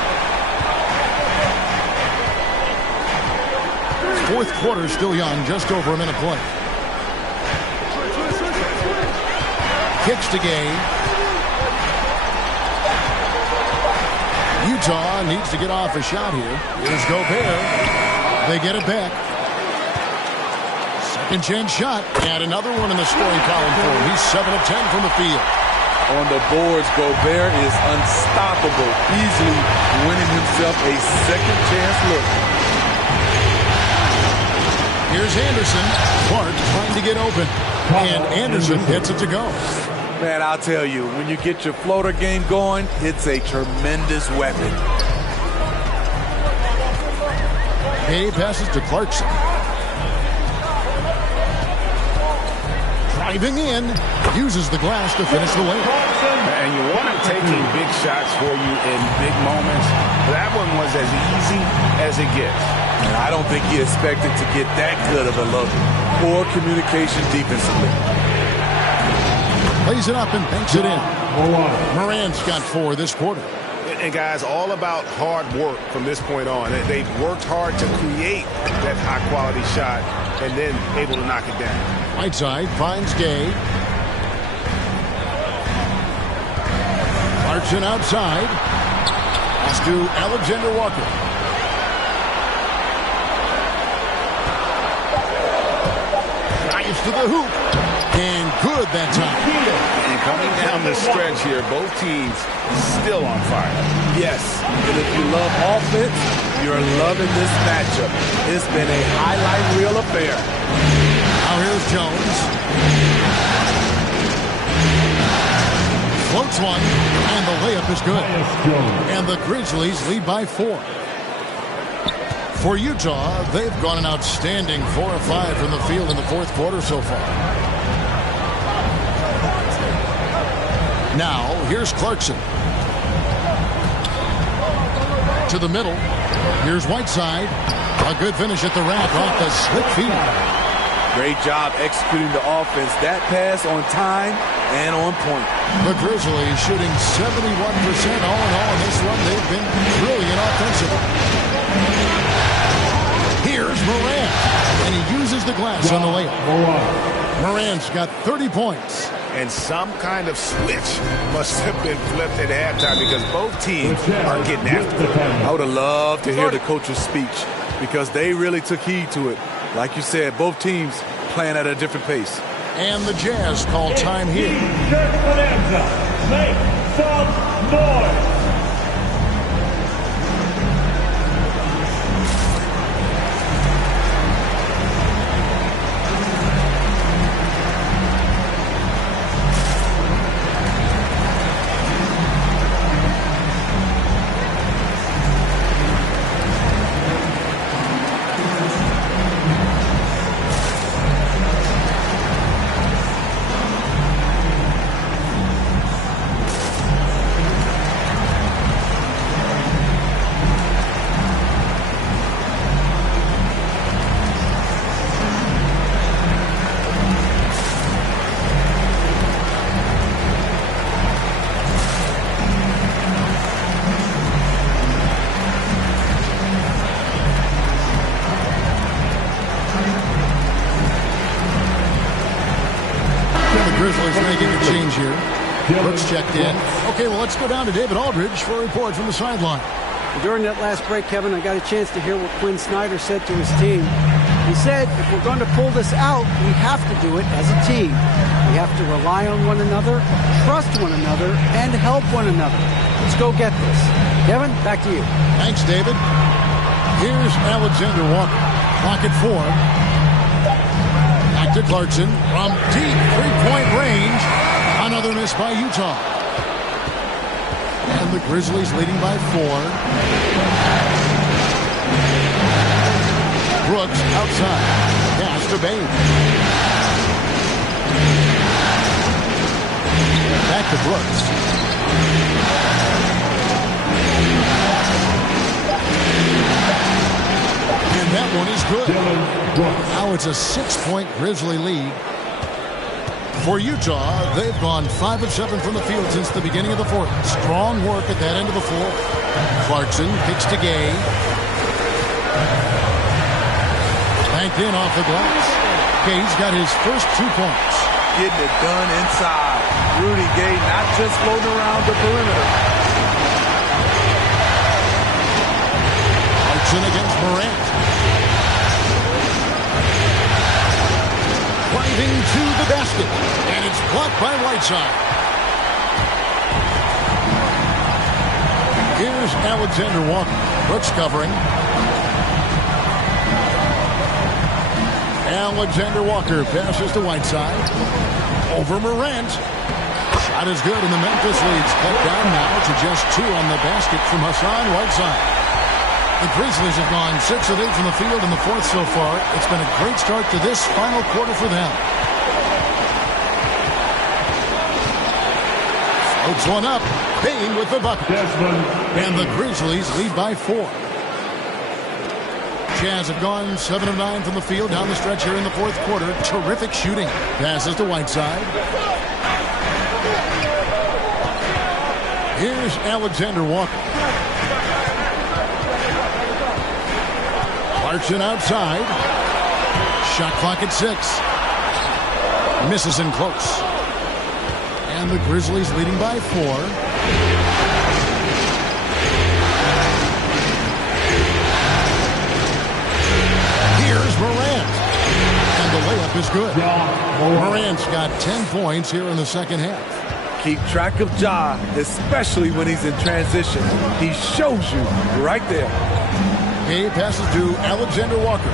Fourth quarter still young. Just over a minute play. Kicks to Gay. Utah needs to get off a shot here. Here's Gobert. They get it back. Second chance shot. And another one in the scoring column for him. He's 7 of 10 from the field. On the boards, Gobert is unstoppable, easily winning himself a second chance look. Here's Anderson. Clark trying to get open. And Anderson gets it to go. Man, I'll tell you, when you get your floater game going, it's a tremendous weapon. Gay passes to Clarkson. Driving in, uses the glass to finish the layup. And you want him taking big shots for you in big moments. That one was as easy as it gets. And I don't think he expected to get that good of a look. Poor communication defensively. Plays it up and banks it in. Morant's got 4 this quarter. And guys, all about hard work from this point on. They've worked hard to create that high-quality shot and then able to knock it down. Whiteside finds Gay. Clarkson outside. Pass to Alexander Walker. Drives to the hoop. And good that time. And coming down the stretch here, both teams still on fire. Yes, and if you love offense, you're loving this matchup. It's been a highlight reel affair. Now here's Jones. Floats one, and the layup is good. And the Grizzlies lead by 4. For Utah, they've gone an outstanding 4 of 5 from the field in the fourth quarter so far. Now, here's Clarkson. To the middle. Here's Whiteside. A good finish at the rack off the slick feed. Great job executing the offense. That pass on time and on point. The Grizzlies shooting 71% all in all in this one. They've been brilliant offensively. Here's Morant, and he uses the glass on the layup. Morant's got 30 points. And some kind of switch must have been flipped at halftime because both teams are getting after it. I would have loved to hear the coach's speech because they really took heed to it. Like you said, both teams playing at a different pace. And the Jazz call time here. Make some noise. Grizzlies making a change here. Brooks checked in. Okay, well, let's go down to David Aldridge for a report from the sideline. During that last break, Kevin, I got a chance to hear what Quinn Snyder said to his team. He said, if we're going to pull this out, we have to do it as a team. We have to rely on one another, trust one another, and help one another. Let's go get this. Kevin, back to you. Thanks, David. Here's Alexander Walker. Clock at 4. Back to Clarkson from deep three-point range. Another miss by Utah. And the Grizzlies leading by 4. Brooks outside. Pass to Bain. Back to Brooks. And that one is good. Now it's a 6-point Grizzly lead. For Utah, they've gone 5 of 7 from the field since the beginning of the fourth. Strong work at that end of the floor. Clarkson kicks to Gay. Banked in off the glass. Gay's got his first 2 points. Getting it done inside. Rudy Gay not just floating around the perimeter. Clarkson against Morant. Driving to the basket, and it's blocked by Whiteside. Here's Alexander Walker. Brooks covering. Alexander Walker passes to Whiteside. Over Morant. Shot is good, and the Memphis lead's cut down now to just 2 on the basket from Hassan Whiteside. The Grizzlies have gone 6 of 8 from the field in the fourth so far. It's been a great start to this final quarter for them. Floats one up. Bain with the bucket. And the Grizzlies lead by 4. Jazz have gone 7 of 9 from the field down the stretch here in the fourth quarter. Terrific shooting. Passes to Whiteside. Here's Alexander Walker. Clarkson outside. Shot clock at 6. Misses in close. And the Grizzlies leading by 4. Here's Morant. And the layup is good. Morant's got 10 points here in the second half. Keep track of Ja, especially when he's in transition. He shows you right there. He passes to Alexander Walker.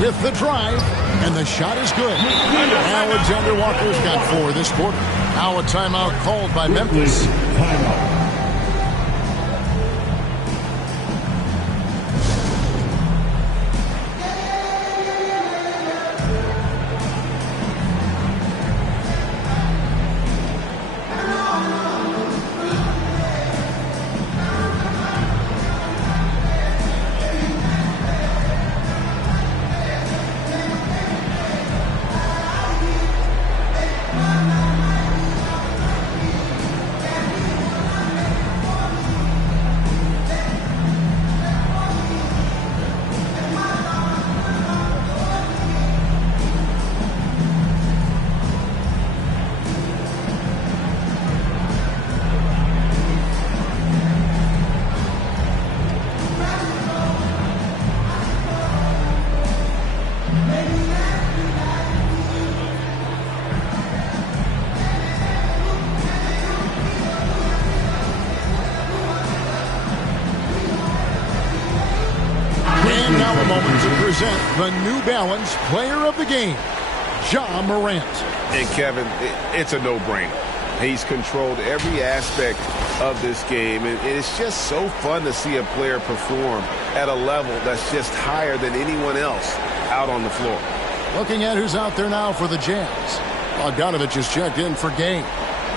With the drive, and the shot is good. Alexander Walker's got 4 this quarter. Now a timeout called by Memphis. Timeout. now a moment to present the New Balance Player of the Game, Ja Morant. And Kevin, it's a no-brainer. He's controlled every aspect of this game, and it's just so fun to see a player perform at a level that's just higher than anyone else out on the floor. Looking at who's out there now for the Jazz. Bogdanovich is checked in for Game.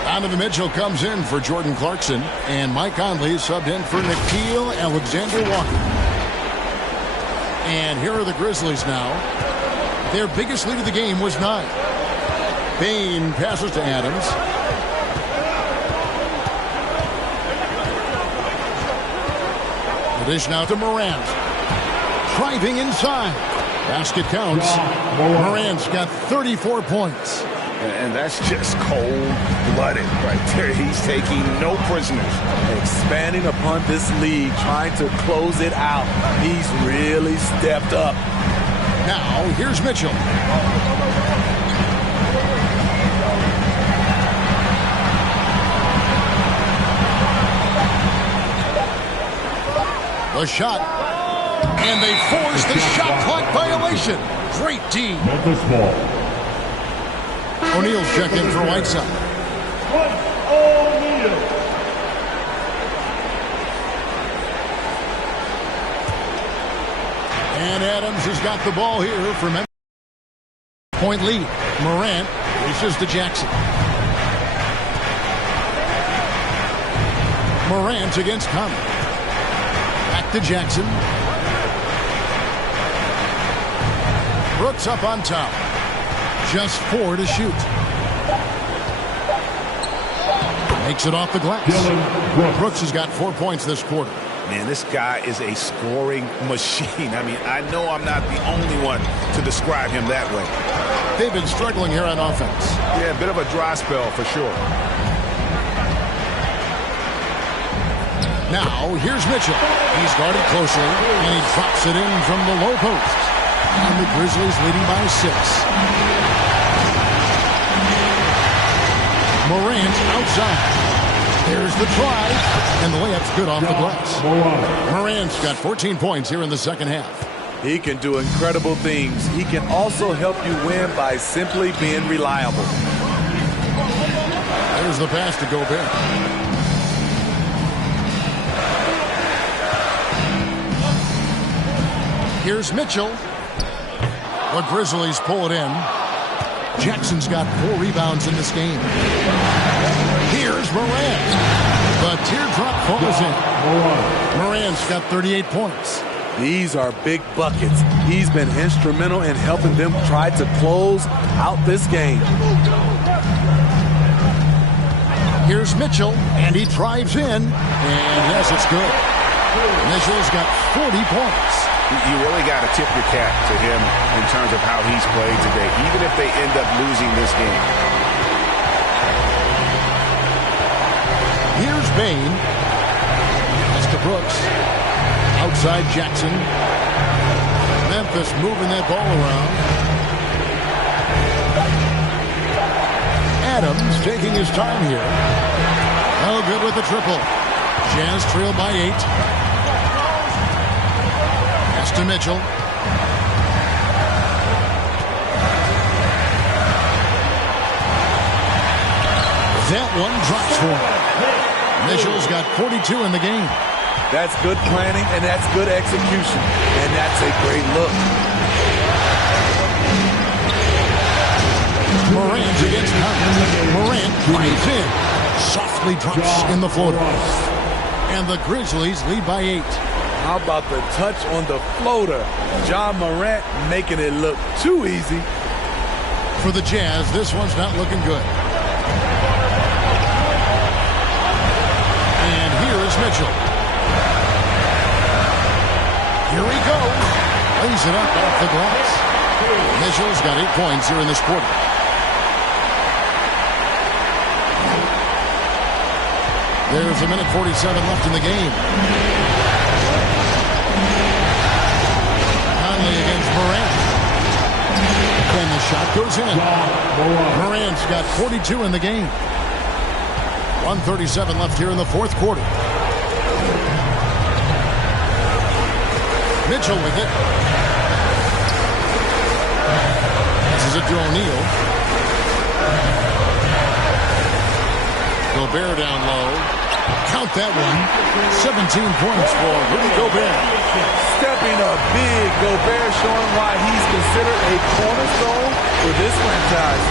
Donovan Mitchell comes in for Jordan Clarkson, and Mike Conley is subbed in for Nickeil Alexander-Walker. And here are the Grizzlies now. Their biggest lead of the game was 9. Bane passes to Adams. The dish now to Morant. Driving inside. Basket counts. Morant's got 34 points. And that's just cold-blooded right there. He's taking no prisoners. Expanding upon this lead, trying to close it out. He's really stepped up. Now, here's Mitchell. The shot. And they force the shot clock violation. Great D. Memphis ball. O'Neal's checked in for Whiteside. O'Neal. And Adams has got the ball here for Memphis. Point lead. Morant reaches to Jackson. Morant against Conley. Back to Jackson. Brooks up on top. Just 4 to shoot. Makes it off the glass. Brooks has got 4 points this quarter. Man, this guy is a scoring machine. I mean, I know I'm not the only one to describe him that way. They've been struggling here on offense. Yeah, a bit of a dry spell for sure. Now, here's Mitchell. He's guarded closely, and he drops it in from the low post. And the Grizzlies leading by 6. Morant outside. There's the try, and the layup's good off the glass. Morant's got 14 points here in the second half. He can do incredible things. He can also help you win by simply being reliable. There's the pass to Gobert. Here's Mitchell. The Grizzlies pull it in. Jackson's got 4 rebounds in this game. Here's Morant. The teardrop falls in. Morant's got 38 points. These are big buckets. He's been instrumental in helping them try to close out this game. Here's Mitchell, and he drives in. And yes, it's good. Mitchell's got 40 points. You really got to tip your cap to him in terms of how he's played today, even if they end up losing this game. Here's Bane. That's to Brooks. Outside Jackson. Memphis moving that ball around. Adams taking his time here. Oh, good with the triple. Jazz trail by 8. To Mitchell. That one drops for him. Mitchell's got 42 in the game. That's good planning, and that's good execution. And that's a great look. Morant against Conley. Morant drives in. Softly drops in the floater. And the Grizzlies lead by 8. How about the touch on the floater? Ja Morant making it look too easy. For the Jazz, this one's not looking good. And here is Mitchell. Here he goes. Lays it up off the glass. Mitchell's got 8 points here in this quarter. There's a minute 47 left in the game. Against Morant. And the shot goes in. Morant's got 42 in the game. 1:37 left here in the fourth quarter. Mitchell with it. This is it to O'Neal. Gobert down low. Count that one. 17 points for Rudy Gobert. Stepping up big, Gobert showing why he's considered a cornerstone for this franchise.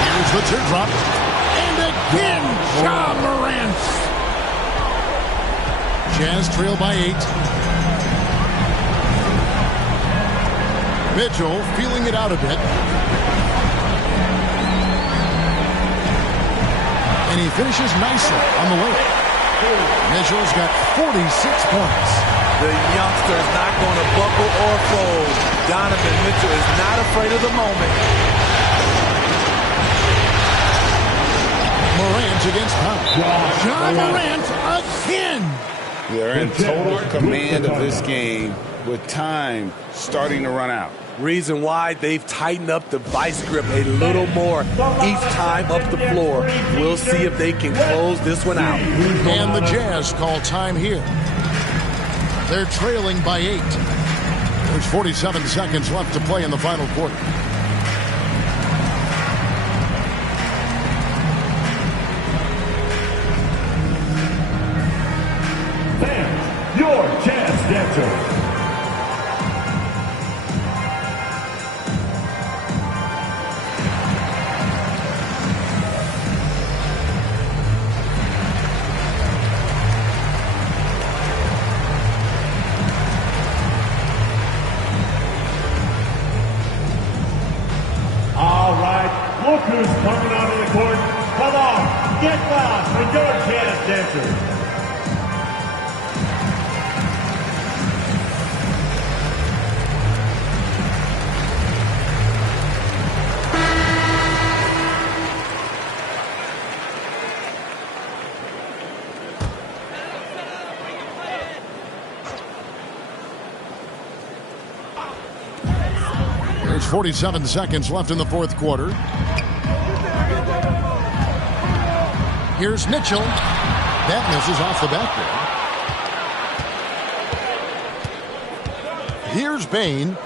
Here's the teardrop. And again, Ja Morant. Jazz trail by 8. Mitchell feeling it out a bit. And he finishes nicely on the way. Mitchell's got 46 points. The youngster is not going to buckle or fold. Donovan Mitchell is not afraid of the moment. Morant against Powell. Ja Morant again. They're in total command of this game with time starting to run out. Reason why they've tightened up the vice grip a little more each time up the floor. We'll see if they can close this one out. And the Jazz call time here. They're trailing by 8. There's 47 seconds left to play in the final quarter. Fans, your Jazz dancer. Look who's coming onto the court. Come on, get loud with your Jazz dancers. There's 47 seconds left in the fourth quarter. Here's Mitchell. That misses off the backboard. Here's Bain.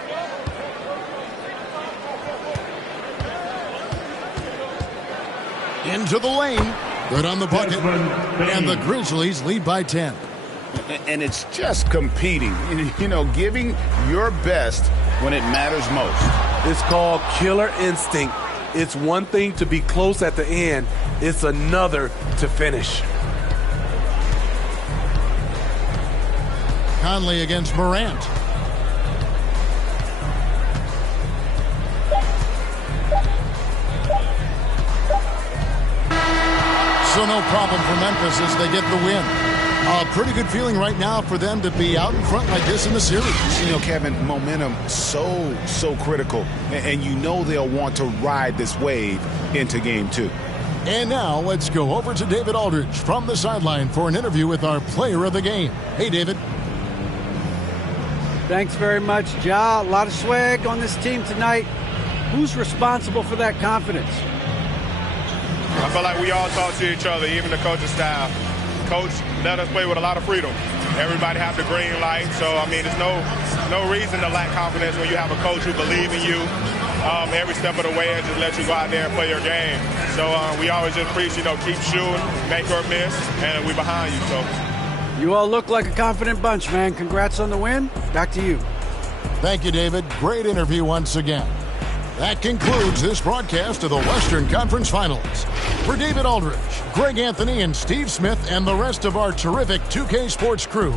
Into the lane. Good on the bucket. And the Grizzlies lead by 10. And it's just competing. You know, giving your best when it matters most. It's called killer instinct. It's one thing to be close at the end. It's another to finish. Conley against Morant. So no problem for Memphis as they get the win. A pretty good feeling right now for them to be out in front like this in the series. You know, Kevin, momentum so critical. And you know they'll want to ride this wave into game 2. And now let's go over to David Aldridge from the sideline for an interview with our player of the game. Hey, David. Thanks very much, Ja. A lot of swag on this team tonight. Who's responsible for that confidence? I feel like we all talk to each other, even the coaching staff. Coach let us play with a lot of freedom. Everybody have the green light, so I mean, there's no reason to lack confidence when you have a coach who believes in you every step of the way and just let you go out there and play your game. So we always just preach, you know, keep shooting, make or miss, and we behind you. So you all look like a confident bunch, man. Congrats on the win. Back to you. Thank you, David. Great interview once again. That concludes this broadcast of the Western Conference Finals. For David Aldridge, Greg Anthony, and Steve Smith, and the rest of our terrific 2K Sports crew,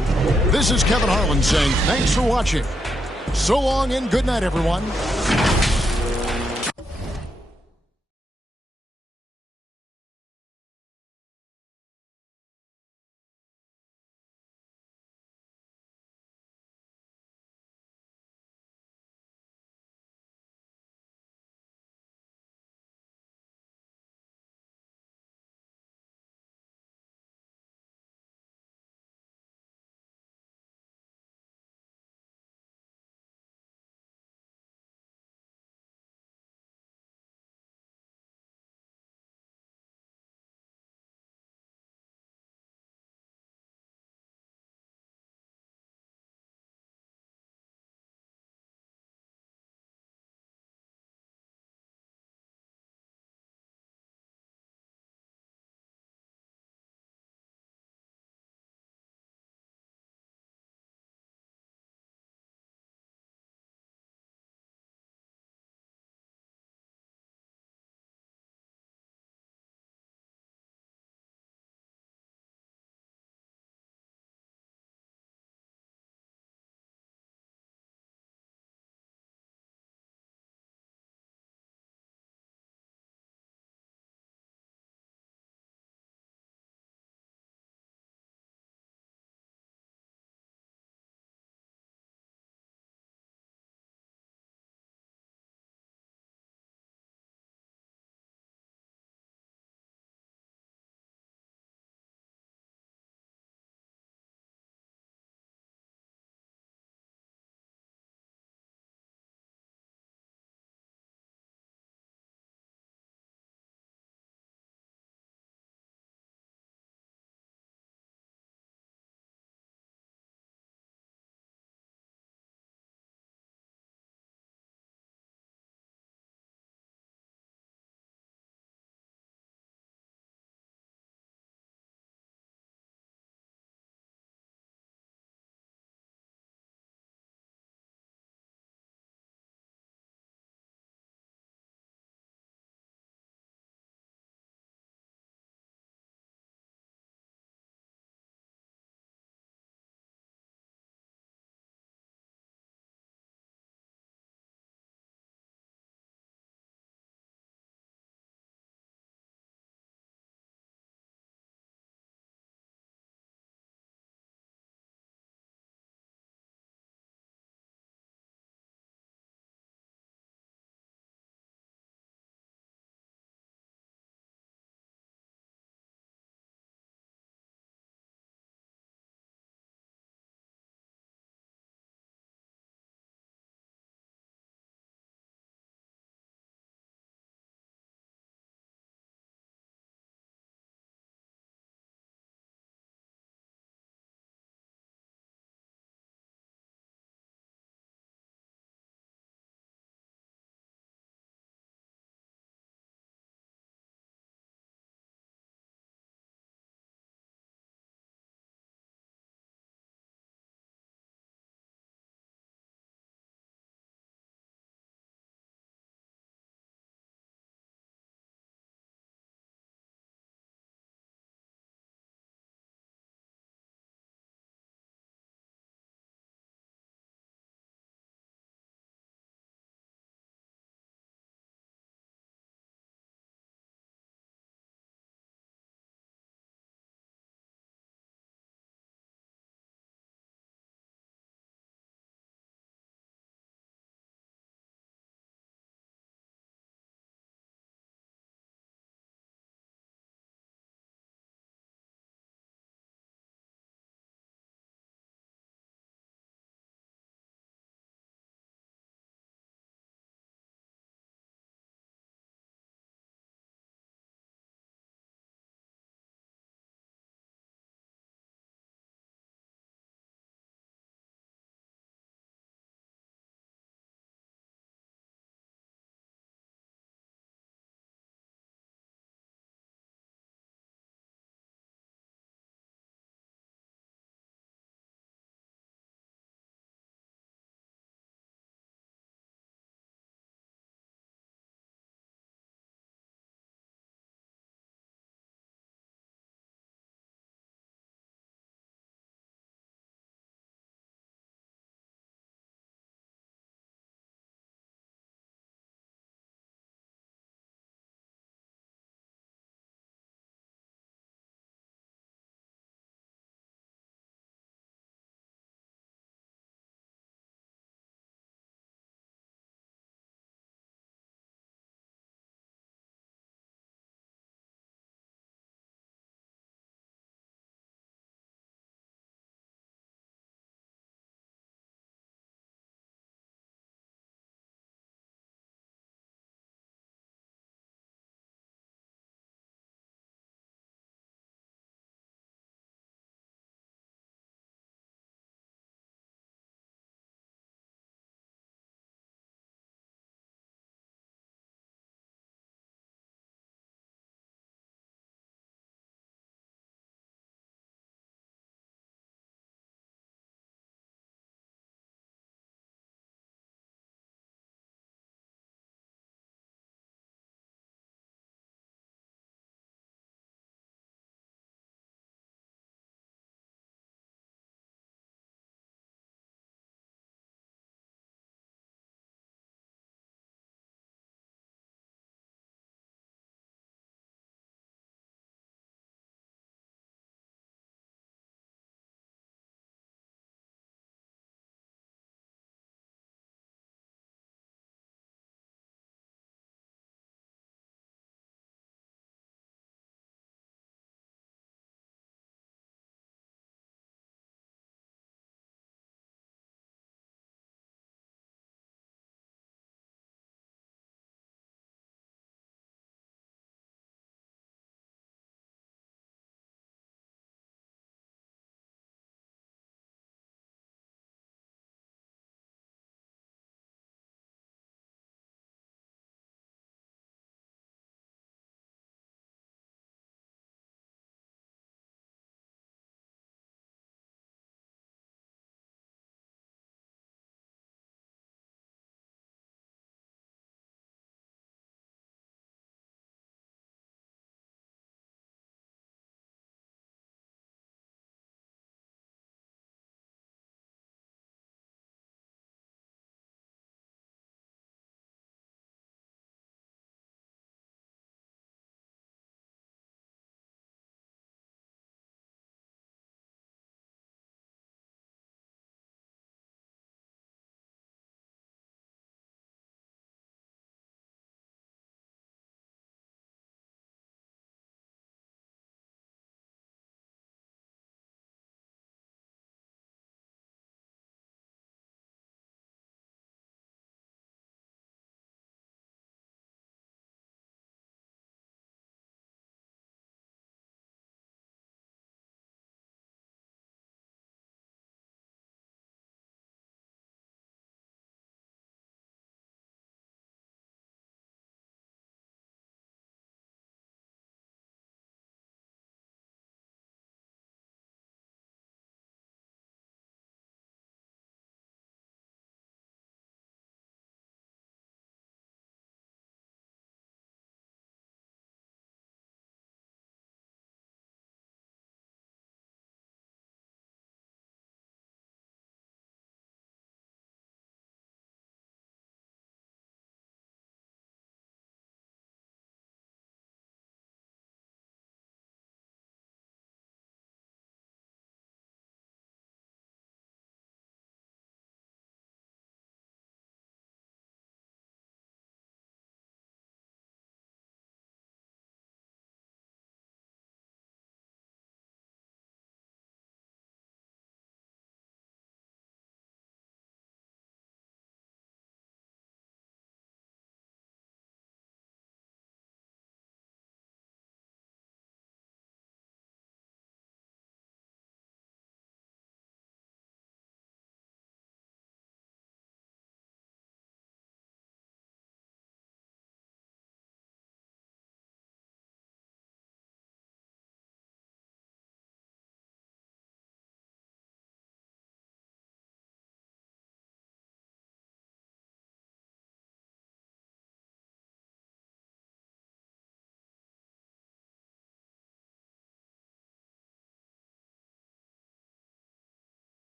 this is Kevin Harlan saying thanks for watching. So long and good night, everyone.